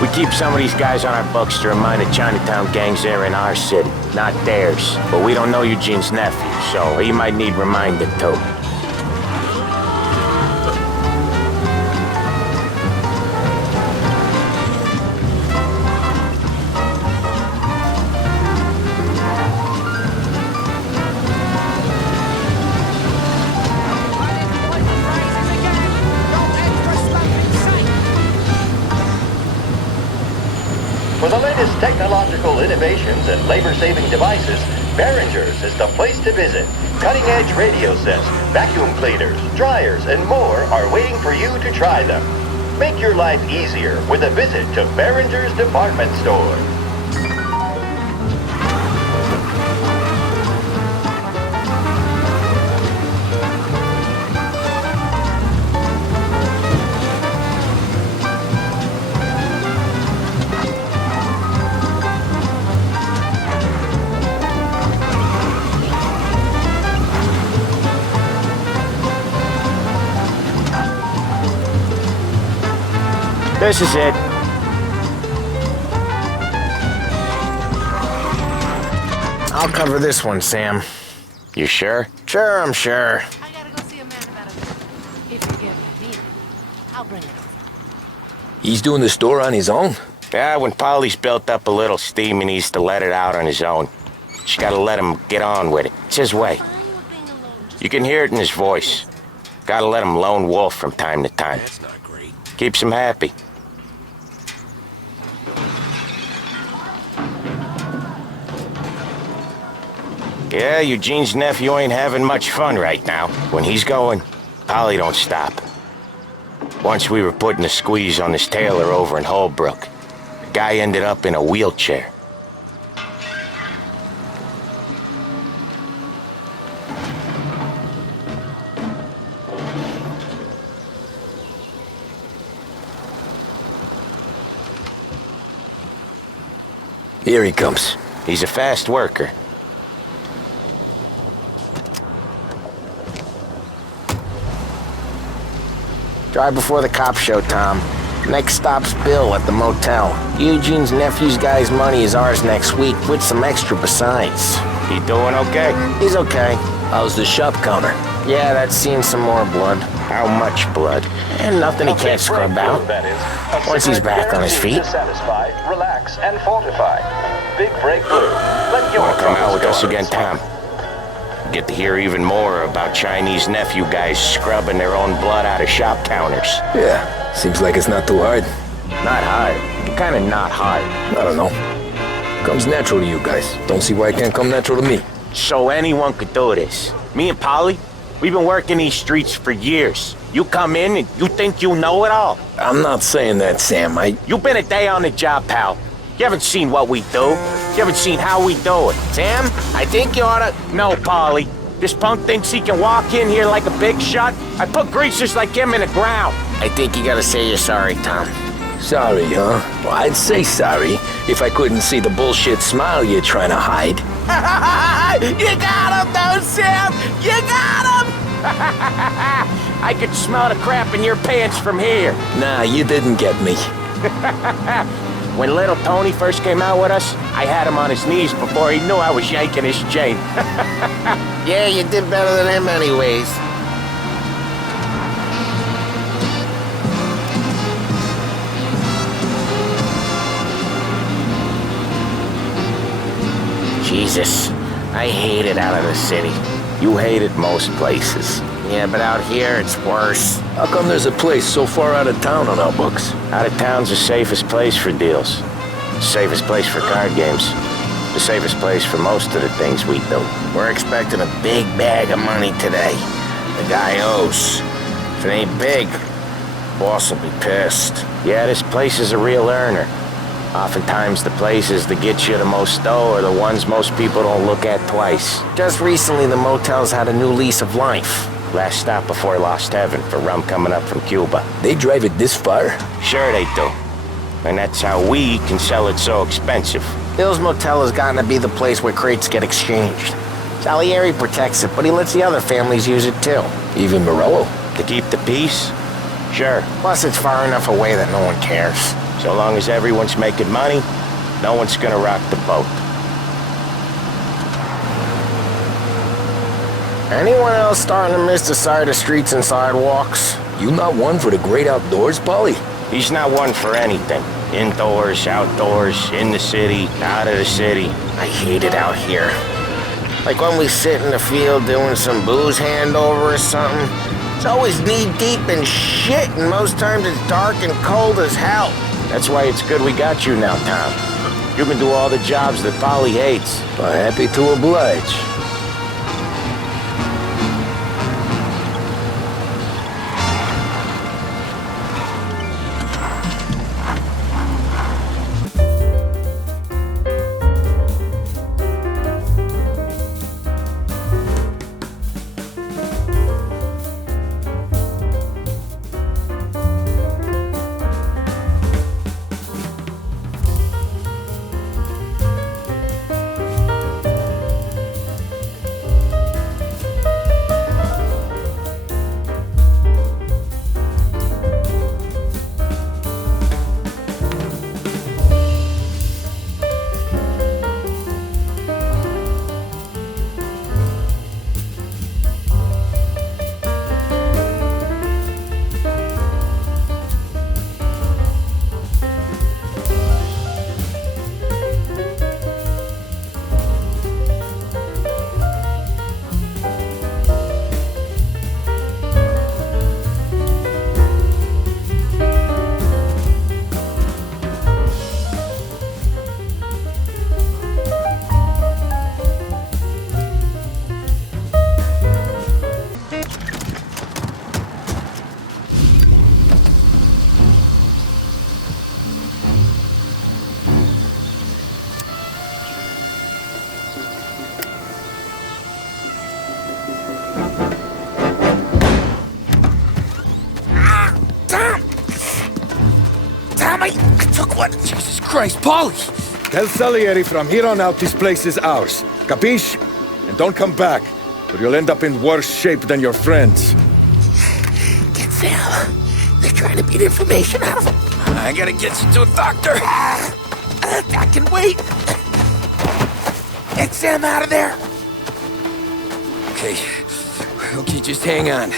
We keep some of these guys on our books to remind the Chinatown gangs they're in our city, not theirs. But we don't know Eugene's nephew, so he might need reminding too. For the latest technological innovations and labor-saving devices, Behringer's is the place to visit. Cutting-edge radio sets, vacuum cleaners, dryers, and more are waiting for you to try them. Make your life easier with a visit to Behringer's department store. This is it. I'll cover this one, Sam. You sure? Sure, I'm sure. I gotta go see a man about a If you give me a I'll bring it over. He's doing the store on his own? Yeah, when Polly's built up a little steam, he needs to let it out on his own. Just gotta let him get on with it. It's his way. You can hear it in his voice. Gotta let him lone wolf from time to time. That's not great. Keeps him happy. Yeah, Eugene's nephew ain't having much fun right now. When he's going, Polly don't stop. Once we were putting a squeeze on this tailor over in Holbrook. The guy ended up in a wheelchair. Here he comes. He's a fast worker. Drive before the cops show, Tom. Next stop's Bill at the motel. Eugene's nephew's guy's money is ours next week, with some extra besides. He doing okay? He's okay. How's the shop counter? Yeah, that's seen some more blood. How much blood? And nothing he can't scrub out. Once he's back on his feet. Satisfy, relax, and fortify. Big Break Blue. Let your Wanna come out with us again, Tom? Get to hear even more about Chinese nephew guys scrubbing their own blood out of shop counters. Yeah, seems like it's not too hard. Not hard. Kinda not hard. I don't know. Comes natural to you guys. Don't see why it can't come natural to me. So anyone could do this. Me and Polly, we've been working these streets for years. You come in and you think you know it all. I'm not saying that, Sam. You've been a day on the job, pal. You haven't seen what we do. You haven't seen how we do it. Sam, I think you oughta... No, Polly. This punk thinks he can walk in here like a big shot. I put greasers like him in the ground. I think you gotta say you're sorry, Tom. Sorry, huh? Well, I'd say sorry if I couldn't see the bullshit smile you're trying to hide. You got him, though, Sam! You got him! I could smell the crap in your pants from here. Nah, you didn't get me. When little Tony first came out with us, I had him on his knees before he knew I was yanking his chain. Yeah, you did better than him anyways. Jesus, I hate it out of the city. You hate it most places. Yeah, but out here, it's worse. How come there's a place so far out of town on our books? Out of town's the safest place for deals. The safest place for card games. The safest place for most of the things we do. We're expecting a big bag of money today. The guy owes. If it ain't big, boss will be pissed. Yeah, this place is a real earner. Oftentimes the places that get you the most dough are the ones most people don't look at twice. Just recently, the motel's had a new lease of life. Last stop before Lost Heaven for rum coming up from Cuba. They drive it this far? Sure they do. And that's how we can sell it so expensive. Bill's Motel has gotten to be the place where crates get exchanged. Salieri protects it, but he lets the other families use it too. Even Morello? To keep the peace? Sure. Plus, it's far enough away that no one cares. So long as everyone's making money, no one's gonna rock the boat. Anyone else starting to miss the side of streets and sidewalks? You not one for the great outdoors, Polly? He's not one for anything. Indoors, outdoors, in the city, out of the city. I hate it out here. Like when we sit in the field doing some booze handover or something. It's always knee-deep in shit, and most times it's dark and cold as hell. That's why it's good we got you now, Tom. You can do all the jobs that Polly hates. Well, happy to oblige. Tommy! I took one! Jesus Christ, Paulie! Tell Salieri from here on out this place is ours. Capiche? And don't come back, or you'll end up in worse shape than your friends. Get Sam. They're trying to beat information out of him. I gotta get you to a doctor. I can wait. Get Sam out of there. Okay, just hang on.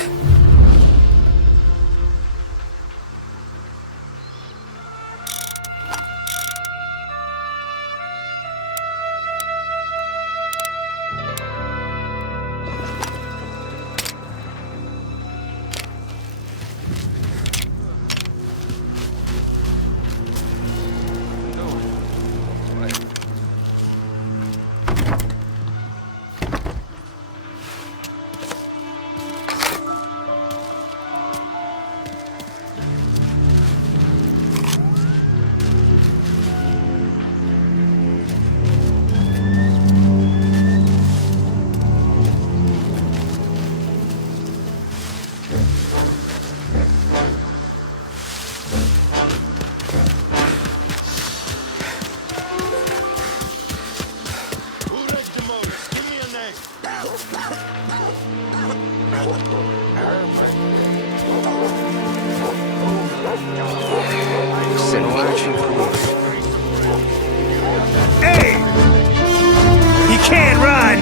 Hey! You can't run!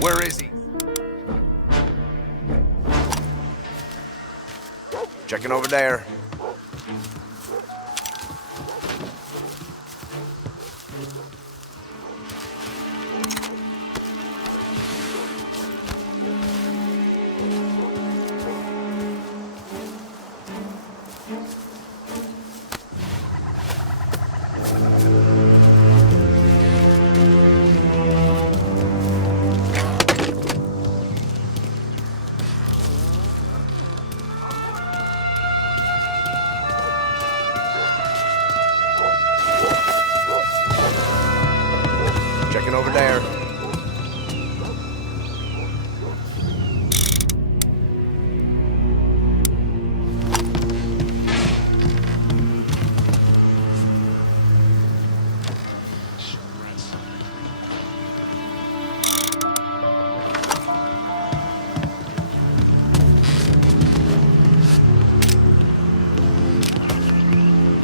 Where is he? Checking over there. Checking over there.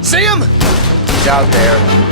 See him? He's out there.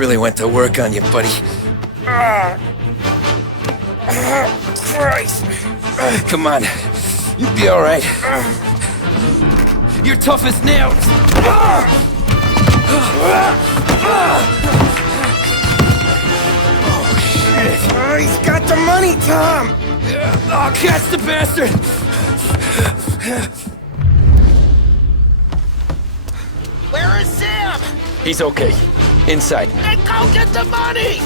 really went to work on you, buddy. Christ. Come on. You'll be all right. You're tough as nails. Oh, shit. He's got the money, Tom! Oh, catch the bastard! Where is Sam? He's okay. Inside. Then go get the money!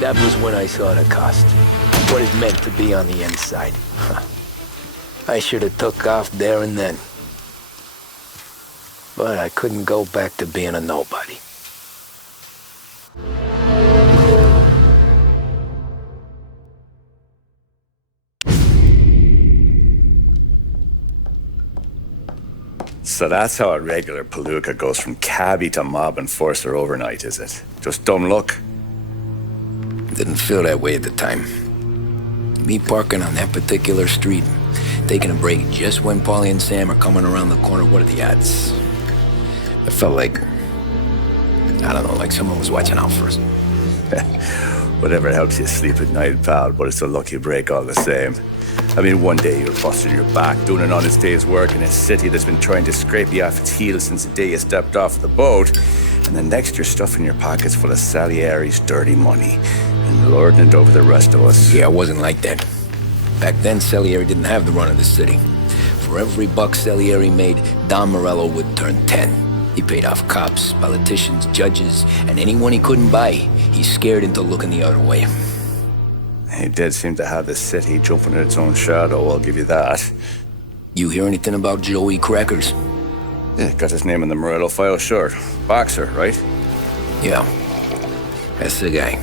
That was when I saw the cost. What it meant to be on the inside. I should have took off there and then. But I couldn't go back to being a nobody. So that's how a regular palooka goes from cabbie to mob enforcer overnight, is it? Just dumb luck? Didn't feel that way at the time. Me parking on that particular street, taking a break just when Paulie and Sam are coming around the corner, what are the odds? I felt like, I don't know, like someone was watching out for us. Whatever helps you sleep at night, pal, but it's a lucky break all the same. I mean, one day you're busting your back, doing an honest day's work in a city that's been trying to scrape you off its heels since the day you stepped off the boat, and the next you're stuffing your pockets full of Salieri's dirty money and lording it over the rest of us. Yeah, I wasn't like that. Back then, Salieri didn't have the run of the city. For every buck Salieri made, Don Morello would turn 10. He paid off cops, politicians, judges, and anyone he couldn't buy, he scared into looking the other way. He did seem to have the city jumping in its own shadow, I'll give you that. You hear anything about Joey Crackers? Yeah, got his name in the Morello file, sure. Boxer, right? Yeah, that's the guy.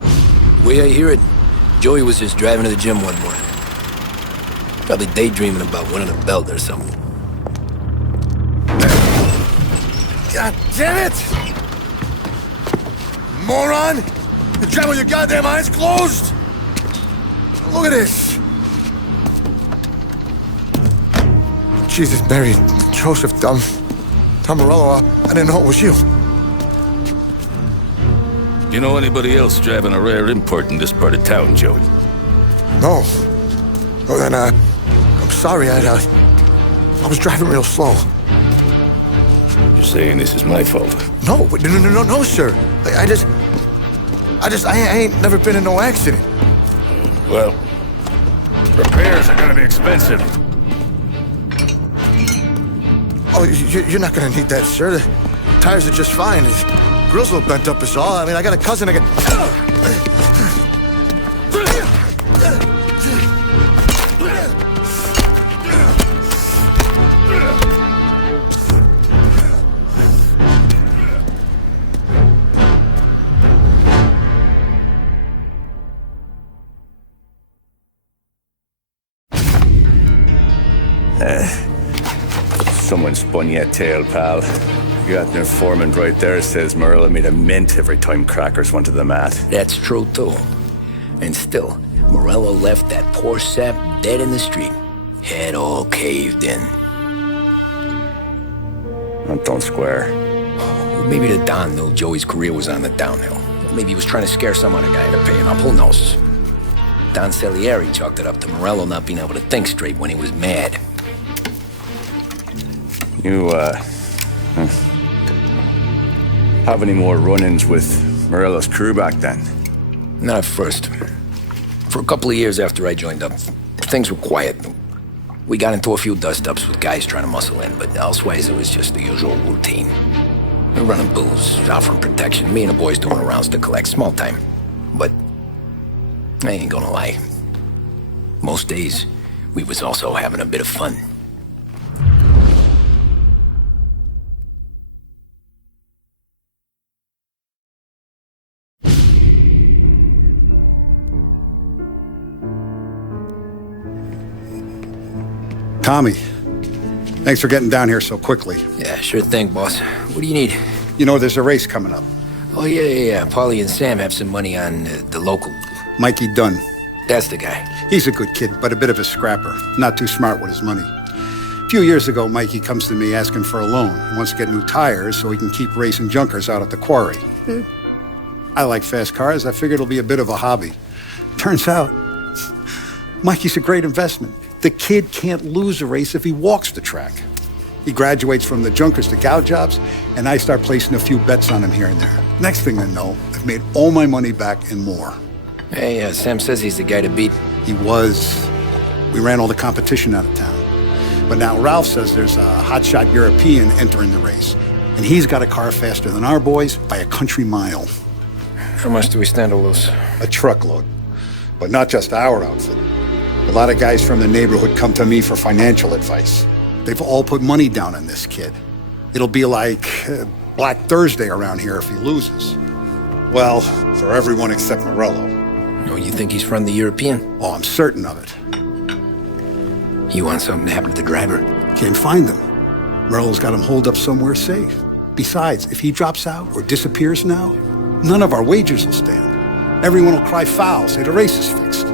The way I hear it, Joey was just driving to the gym one morning. Probably daydreaming about winning a belt or something. God damn it! Moron! You driving with your goddamn eyes closed? Look at this! Jesus, Mary, Joseph, Tom Morello, I didn't know it was you. You know anybody else driving a rare import in this part of town, Joey? No. Oh, then, I'm sorry, I was driving real slow. You're saying this is my fault? No, sir. I ain't never been in no accident. Well, repairs are gonna be expensive. Oh, you're not gonna need that, sir. The tires are just fine. His grill's a little bent up is all. I mean, I got a cousin I can... Someone spun you a tale, pal. You got an informant right there says Morello made a mint every time crackers went to the mat. That's true, too. And still, Morello left that poor sap dead in the street. Head all caved in. That don't square. Well, maybe the Don knew Joey's career was on the downhill. Maybe he was trying to scare some other guy into paying up. Who knows? Don Salieri chalked it up to Morello not being able to think straight when he was mad. You, have any more run-ins with Morello's crew back then? Not at first. For a couple of years after I joined up, things were quiet. We got into a few dust-ups with guys trying to muscle in, but elsewise it was just the usual routine. We're running booze, offering protection, me and the boys doing rounds to collect, small time. But I ain't gonna lie. Most days, we was also having a bit of fun. Tommy, thanks for getting down here so quickly. Yeah, sure thing, boss. What do you need? You know, there's a race coming up. Oh, yeah. Paulie and Sam have some money on the local. Mikey Dunn. That's the guy. He's a good kid, but a bit of a scrapper. Not too smart with his money. A few years ago, Mikey comes to me asking for a loan. He wants to get new tires so he can keep racing junkers out at the quarry. I like fast cars. I figured it'll be a bit of a hobby. Turns out, Mikey's a great investment. The kid can't lose a race if he walks the track. He graduates from the junkers to gal jobs, and I start placing a few bets on him here and there. Next thing I know, I've made all my money back and more. Hey, Sam says he's the guy to beat. He was. We ran all the competition out of town. But now Ralph says there's a hotshot European entering the race, and he's got a car faster than our boys by a country mile. How much do we stand to lose? A truckload. But not just our outfit. A lot of guys from the neighborhood come to me for financial advice. They've all put money down on this kid. It'll be like Black Thursday around here if he loses. Well, for everyone except Morello. Oh, you think he's from the European? Oh, I'm certain of it. You want something to happen to the driver? Can't find him. Morello's got him holed up somewhere safe. Besides, if he drops out or disappears now, none of our wagers will stand. Everyone will cry foul, say the race is fixed.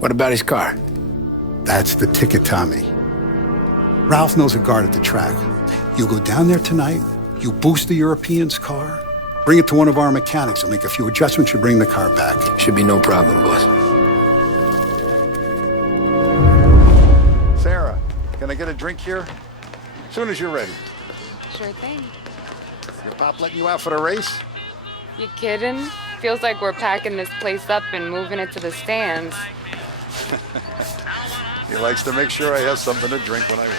What about his car? That's the ticket, Tommy. Ralph knows a guard at the track. You go down there tonight, you boost the European's car, bring it to one of our mechanics, and make a few adjustments, you bring the car back. Should be no problem, boss. Sarah, can I get a drink here? As soon as you're ready. Sure thing. Your pop letting you out for the race? You kidding? Feels like we're packing this place up and moving it to the stands. He likes to make sure I have something to drink when I run.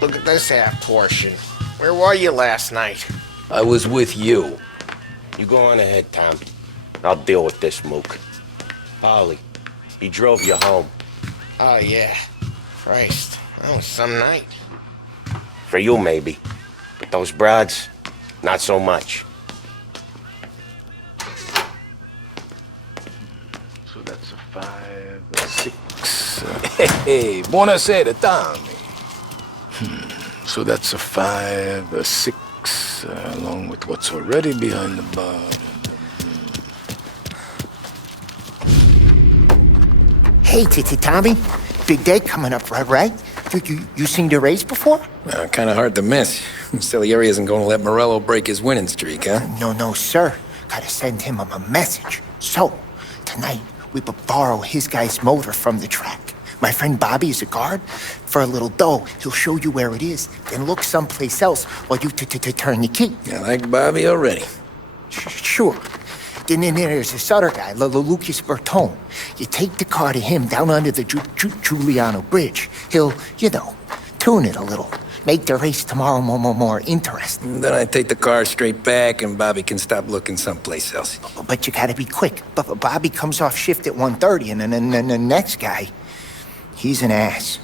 Look at this half portion. Where were you last night? I was with you. You go on ahead, Tom. I'll deal with this mook. Ollie, he drove you home. Oh, yeah. Christ, that was some night. For you, maybe. But those broads, not so much. So that's a 5, a 6. Hey, buonasera, Tommy. So that's a 5, a 6, along with what's already behind the bar. Hey, Tommy. Big day coming up, right? You seen the race before? Kind of hard to miss. Salieri isn't going to let Morello break his winning streak, huh? No, sir. Gotta send him a message. So, tonight, we borrow his guy's motor from the track. My friend Bobby is a guard. For a little dough, he'll show you where it is, then look someplace else while you turn the key. I like Bobby already. Sure. Then there's this other guy, Lucas Bertone. You take the car to him down under the Giuliano Bridge. He'll, tune it a little. Make the race tomorrow more interesting. Then I take the car straight back and Bobby can stop looking someplace else. But you gotta be quick. But Bobby comes off shift at 1:30, and then the next guy, he's an ass.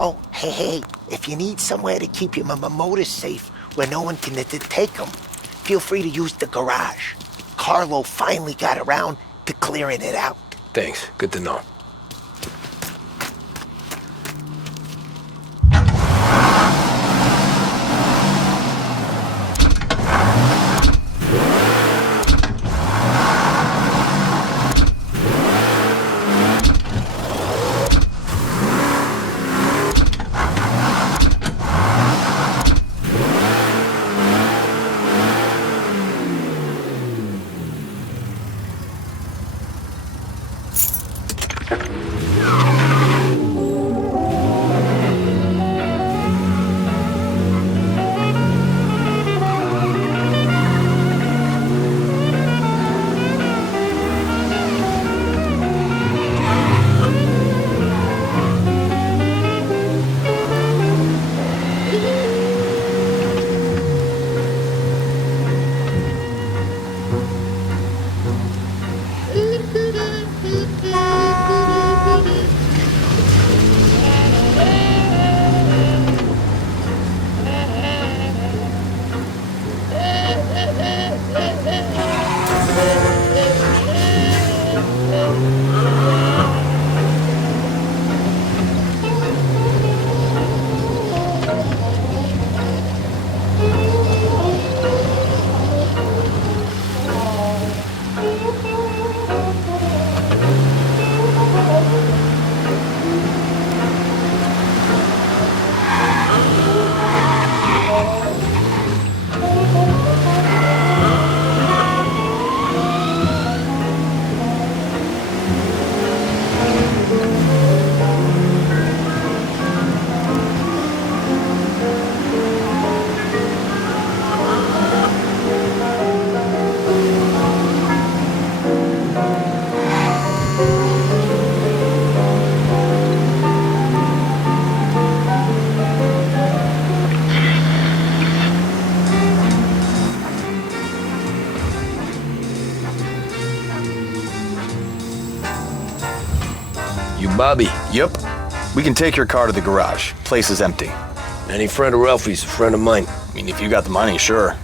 Oh, hey, if you need somewhere to keep your motor safe where no one can take them, feel free to use the garage. Carlo finally got around to clearing it out. Thanks. Good to know. Bobby. Yep. We can take your car to the garage. Place is empty. Any friend of Ralphie's, a friend of mine. I mean, if you got the money, sure.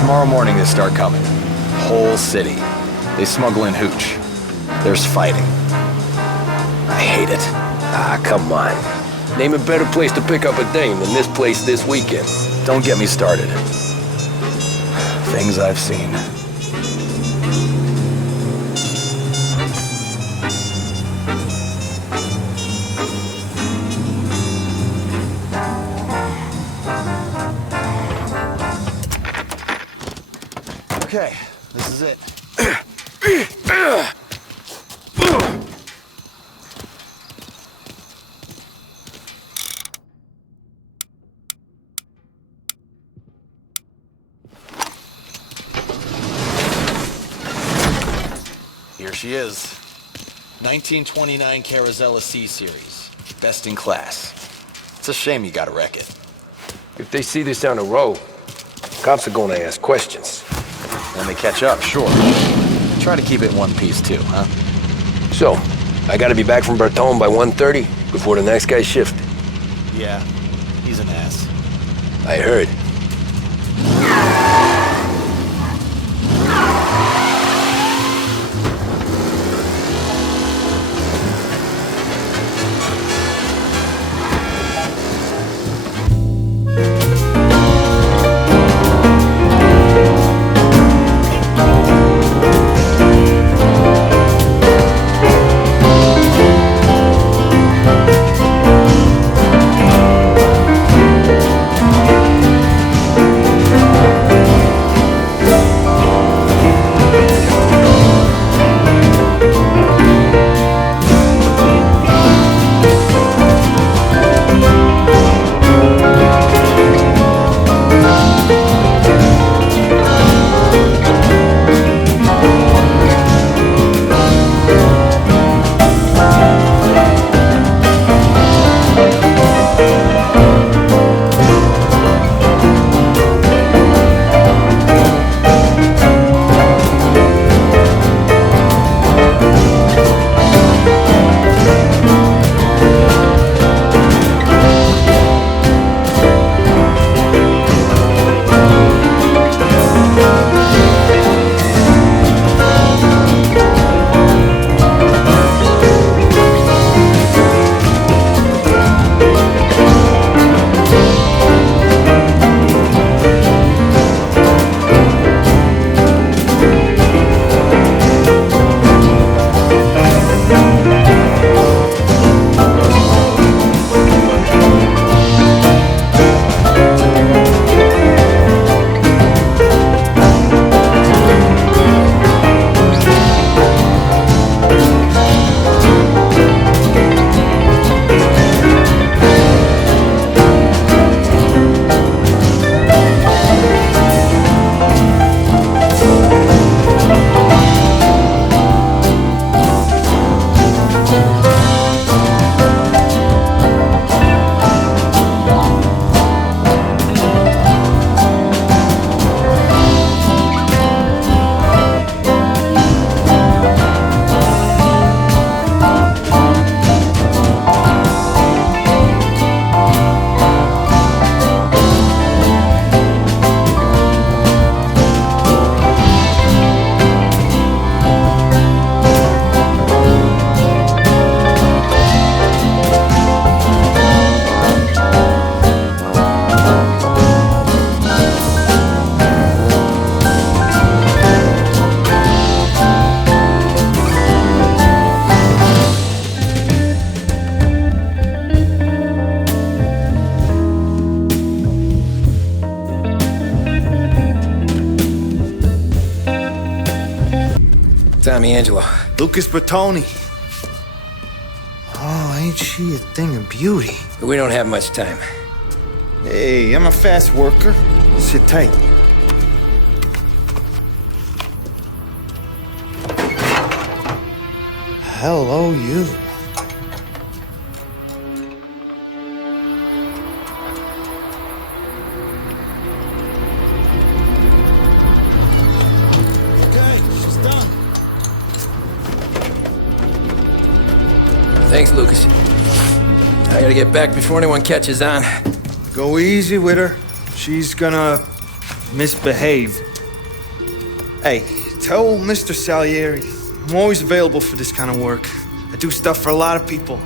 Tomorrow morning they start coming. Whole city. They smuggle in hooch. There's fighting. I hate it. Ah, come on. Name a better place to pick up a dame than this place this weekend. Don't get me started. Things I've seen. Okay, this is it. Here she is. 1929 Carazella C-Series. Best in class. It's a shame you gotta wreck it. If they see this on the road, cops are gonna ask questions. When they catch up, sure. Try to keep it in one piece too, huh? So, I gotta be back from Bertone by 1:30 before the next guy's shift. Yeah, he's an ass. I heard. Tommy Angelo. Lucas Bertoni. Oh, ain't she a thing of beauty? We don't have much time. Hey, I'm a fast worker. Sit tight. Hello, you. Okay, she's done. Thanks, Lucas. I gotta get back before anyone catches on. Go easy with her. She's gonna misbehave. Hey, tell Mr. Salieri I'm always available for this kind of work. I do stuff for a lot of people,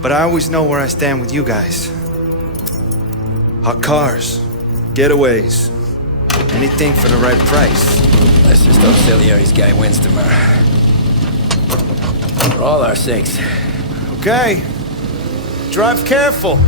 but I always know where I stand with you guys. Hot cars, getaways, anything for the right price. Let's just hope Salieri's guy wins tomorrow. For all our sakes. Okay. Drive careful.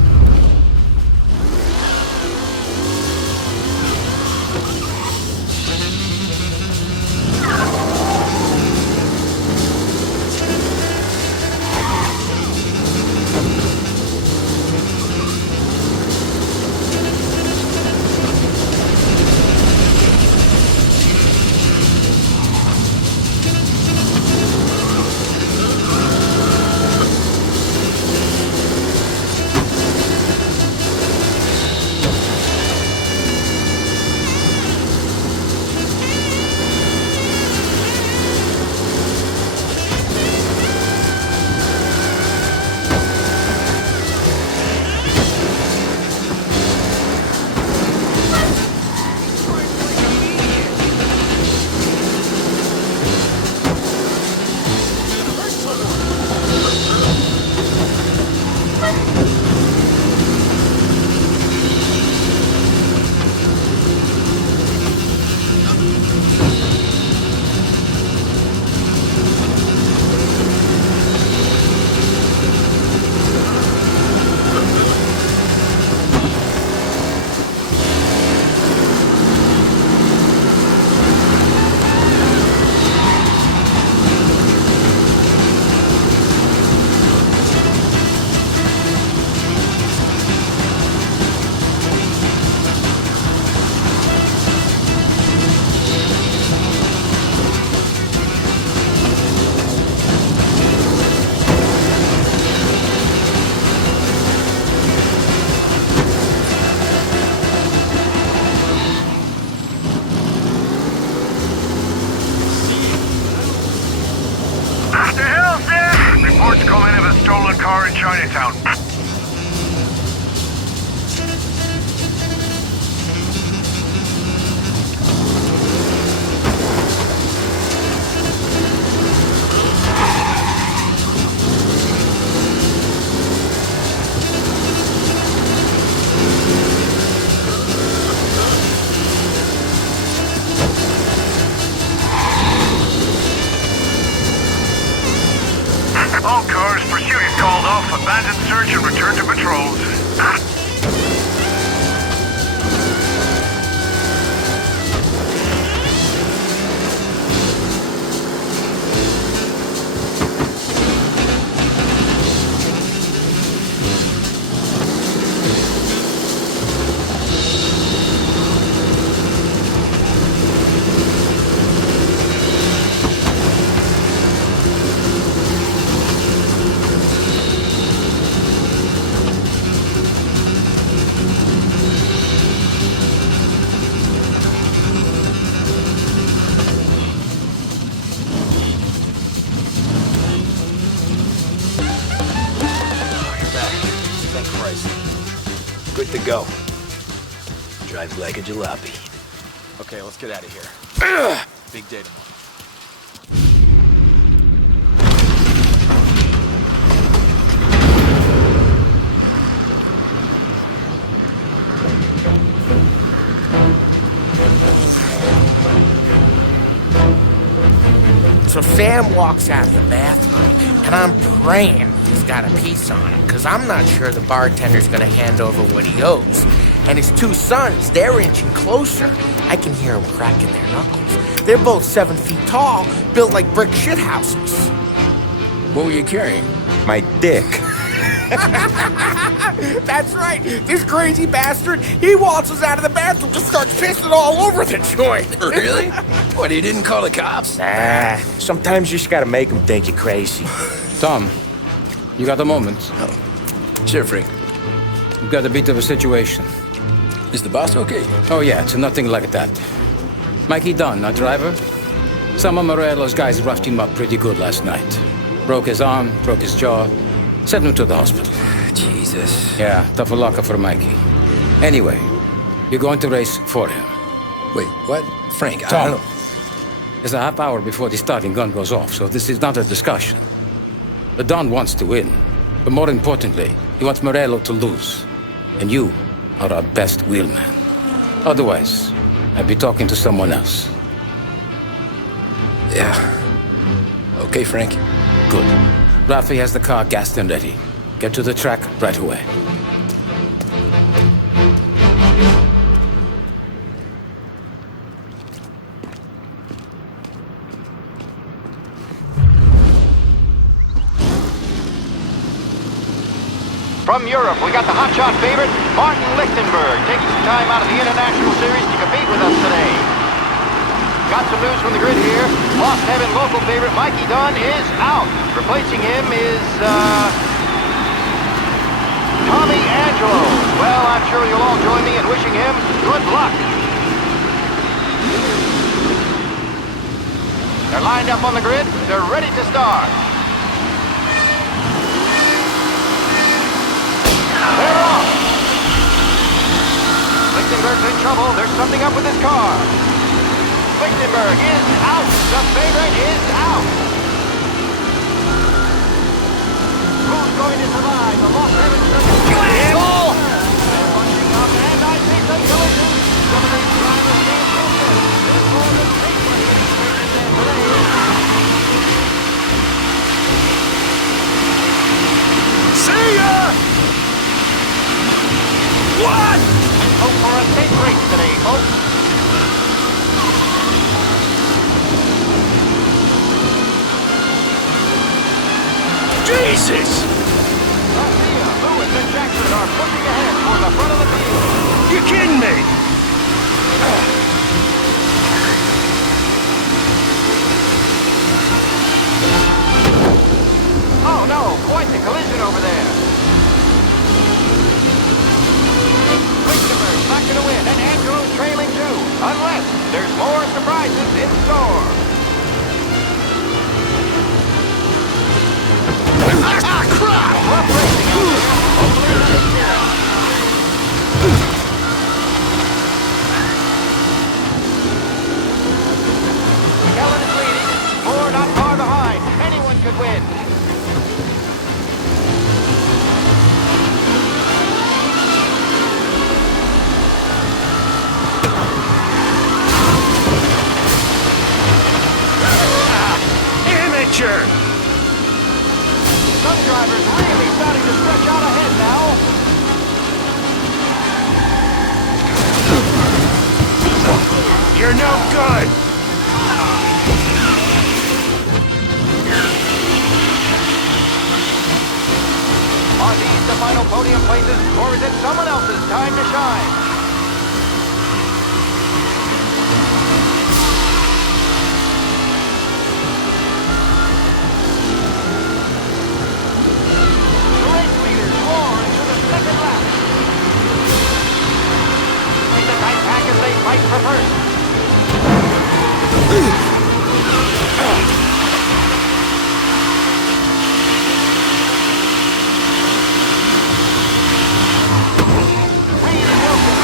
Reports come in of a stolen car in Chinatown. All cars, pursuit is called off, abandon search and return to patrols. Good to go. Drives like a jalopy. Okay, let's get out of here. Big day tomorrow. So Sam walks out of the bathroom, and I'm praying he's got a piece on it, because I'm not sure the bartender's going to hand over what he owes. And his two sons, they're inching closer. I can hear them cracking their knuckles. They're both 7 feet tall, built like brick shithouses. What were you carrying? My dick. That's right. This crazy bastard, he waltzes out of the bathroom, just starts pissing all over the joint. Really? What, he didn't call the cops? Nah, sometimes you just gotta make him think you're crazy. Tom, you got a moment? Sure, Frank. We've got a bit of a situation. Is the boss okay? Oh yeah, it's nothing like that. Mikey Dunn, our driver. Some of Morello's guys roughed him up pretty good last night. Broke his arm, broke his jaw, sent him to the hospital. Jesus. Yeah, tough luck for Mikey. Anyway, you're going to race for him. Wait, what? Frank, I Tom, don't know. it's a half hour before the starting gun goes off, so this is not a discussion. The Don wants to win, but more importantly, he wants Morello to lose. And you are our best wheelman. Otherwise, I'd be talking to someone else. Yeah. Okay, Frank. Good. Rafi has the car gassed and ready. Get to the track right away. From Europe, we got the hotshot favorite, Martin Lichtenberg, taking some time out of the International Series to compete with us today. Got some news from the grid here. Lost Heaven local favorite Mikey Dunn is out. Replacing him is, Tommy Angelo. Well, I'm sure you'll all join me in wishing him good luck. They're lined up on the grid. They're ready to start. They're off! Lichtenberg's in trouble. There's something up with his car. Lichtenberg is out. The favorite is out. Who's going to survive? The Lost Heaven circuit. You asshole! They're bunching up, and I think the collision. Some of these drivers can't get this. There's more than 3 demonstrations there today. See ya! What? Hope for a safe race today, folks. Jesus! Mafia, Lewis, and Jackson are pushing ahead toward the front of the field. You kidding me? Oh no, quite the collision over there. Lichtenberg's not gonna win, and Angelo's trailing too. Unless there's more surprises in store. Ah, crap! Rough racing out there. Hopefully not. Kellen is leading. Moore not far behind. Anyone could win. Amateur! Some drivers really starting to stretch out ahead now. You're no good! Are these the final podium places, or is it someone else's time to shine? The race leaders roar into the second lap. In the tight pack as they fight for first. Reed and Wilson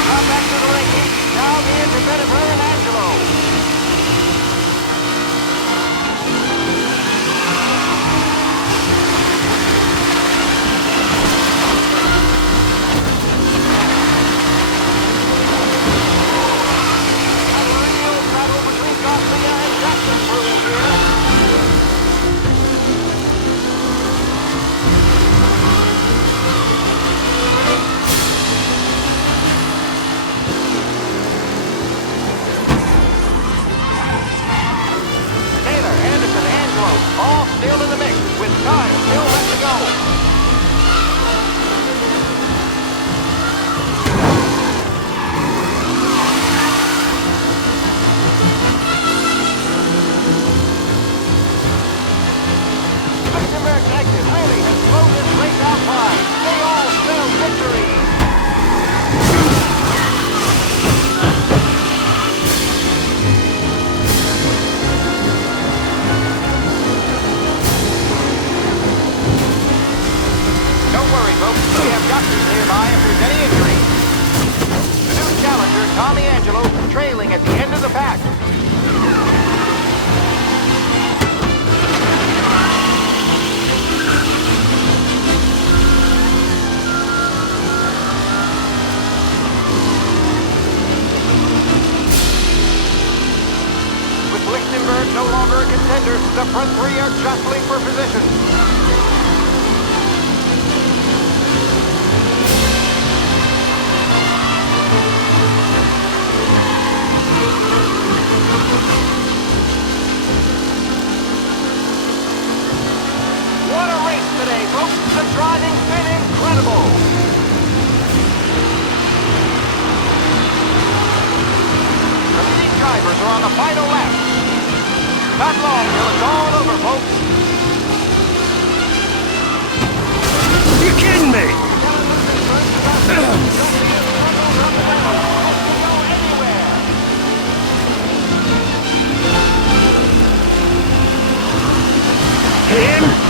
if there's any injury. The new challenger, Tommy Angelo, trailing at the end of the pack. With Lichtenberg no longer a contender, the front three are jostling for position. What a race today, folks! The driving's been incredible! The leading drivers are on the final lap. Not long till it's all over, folks. You kidding me? Him?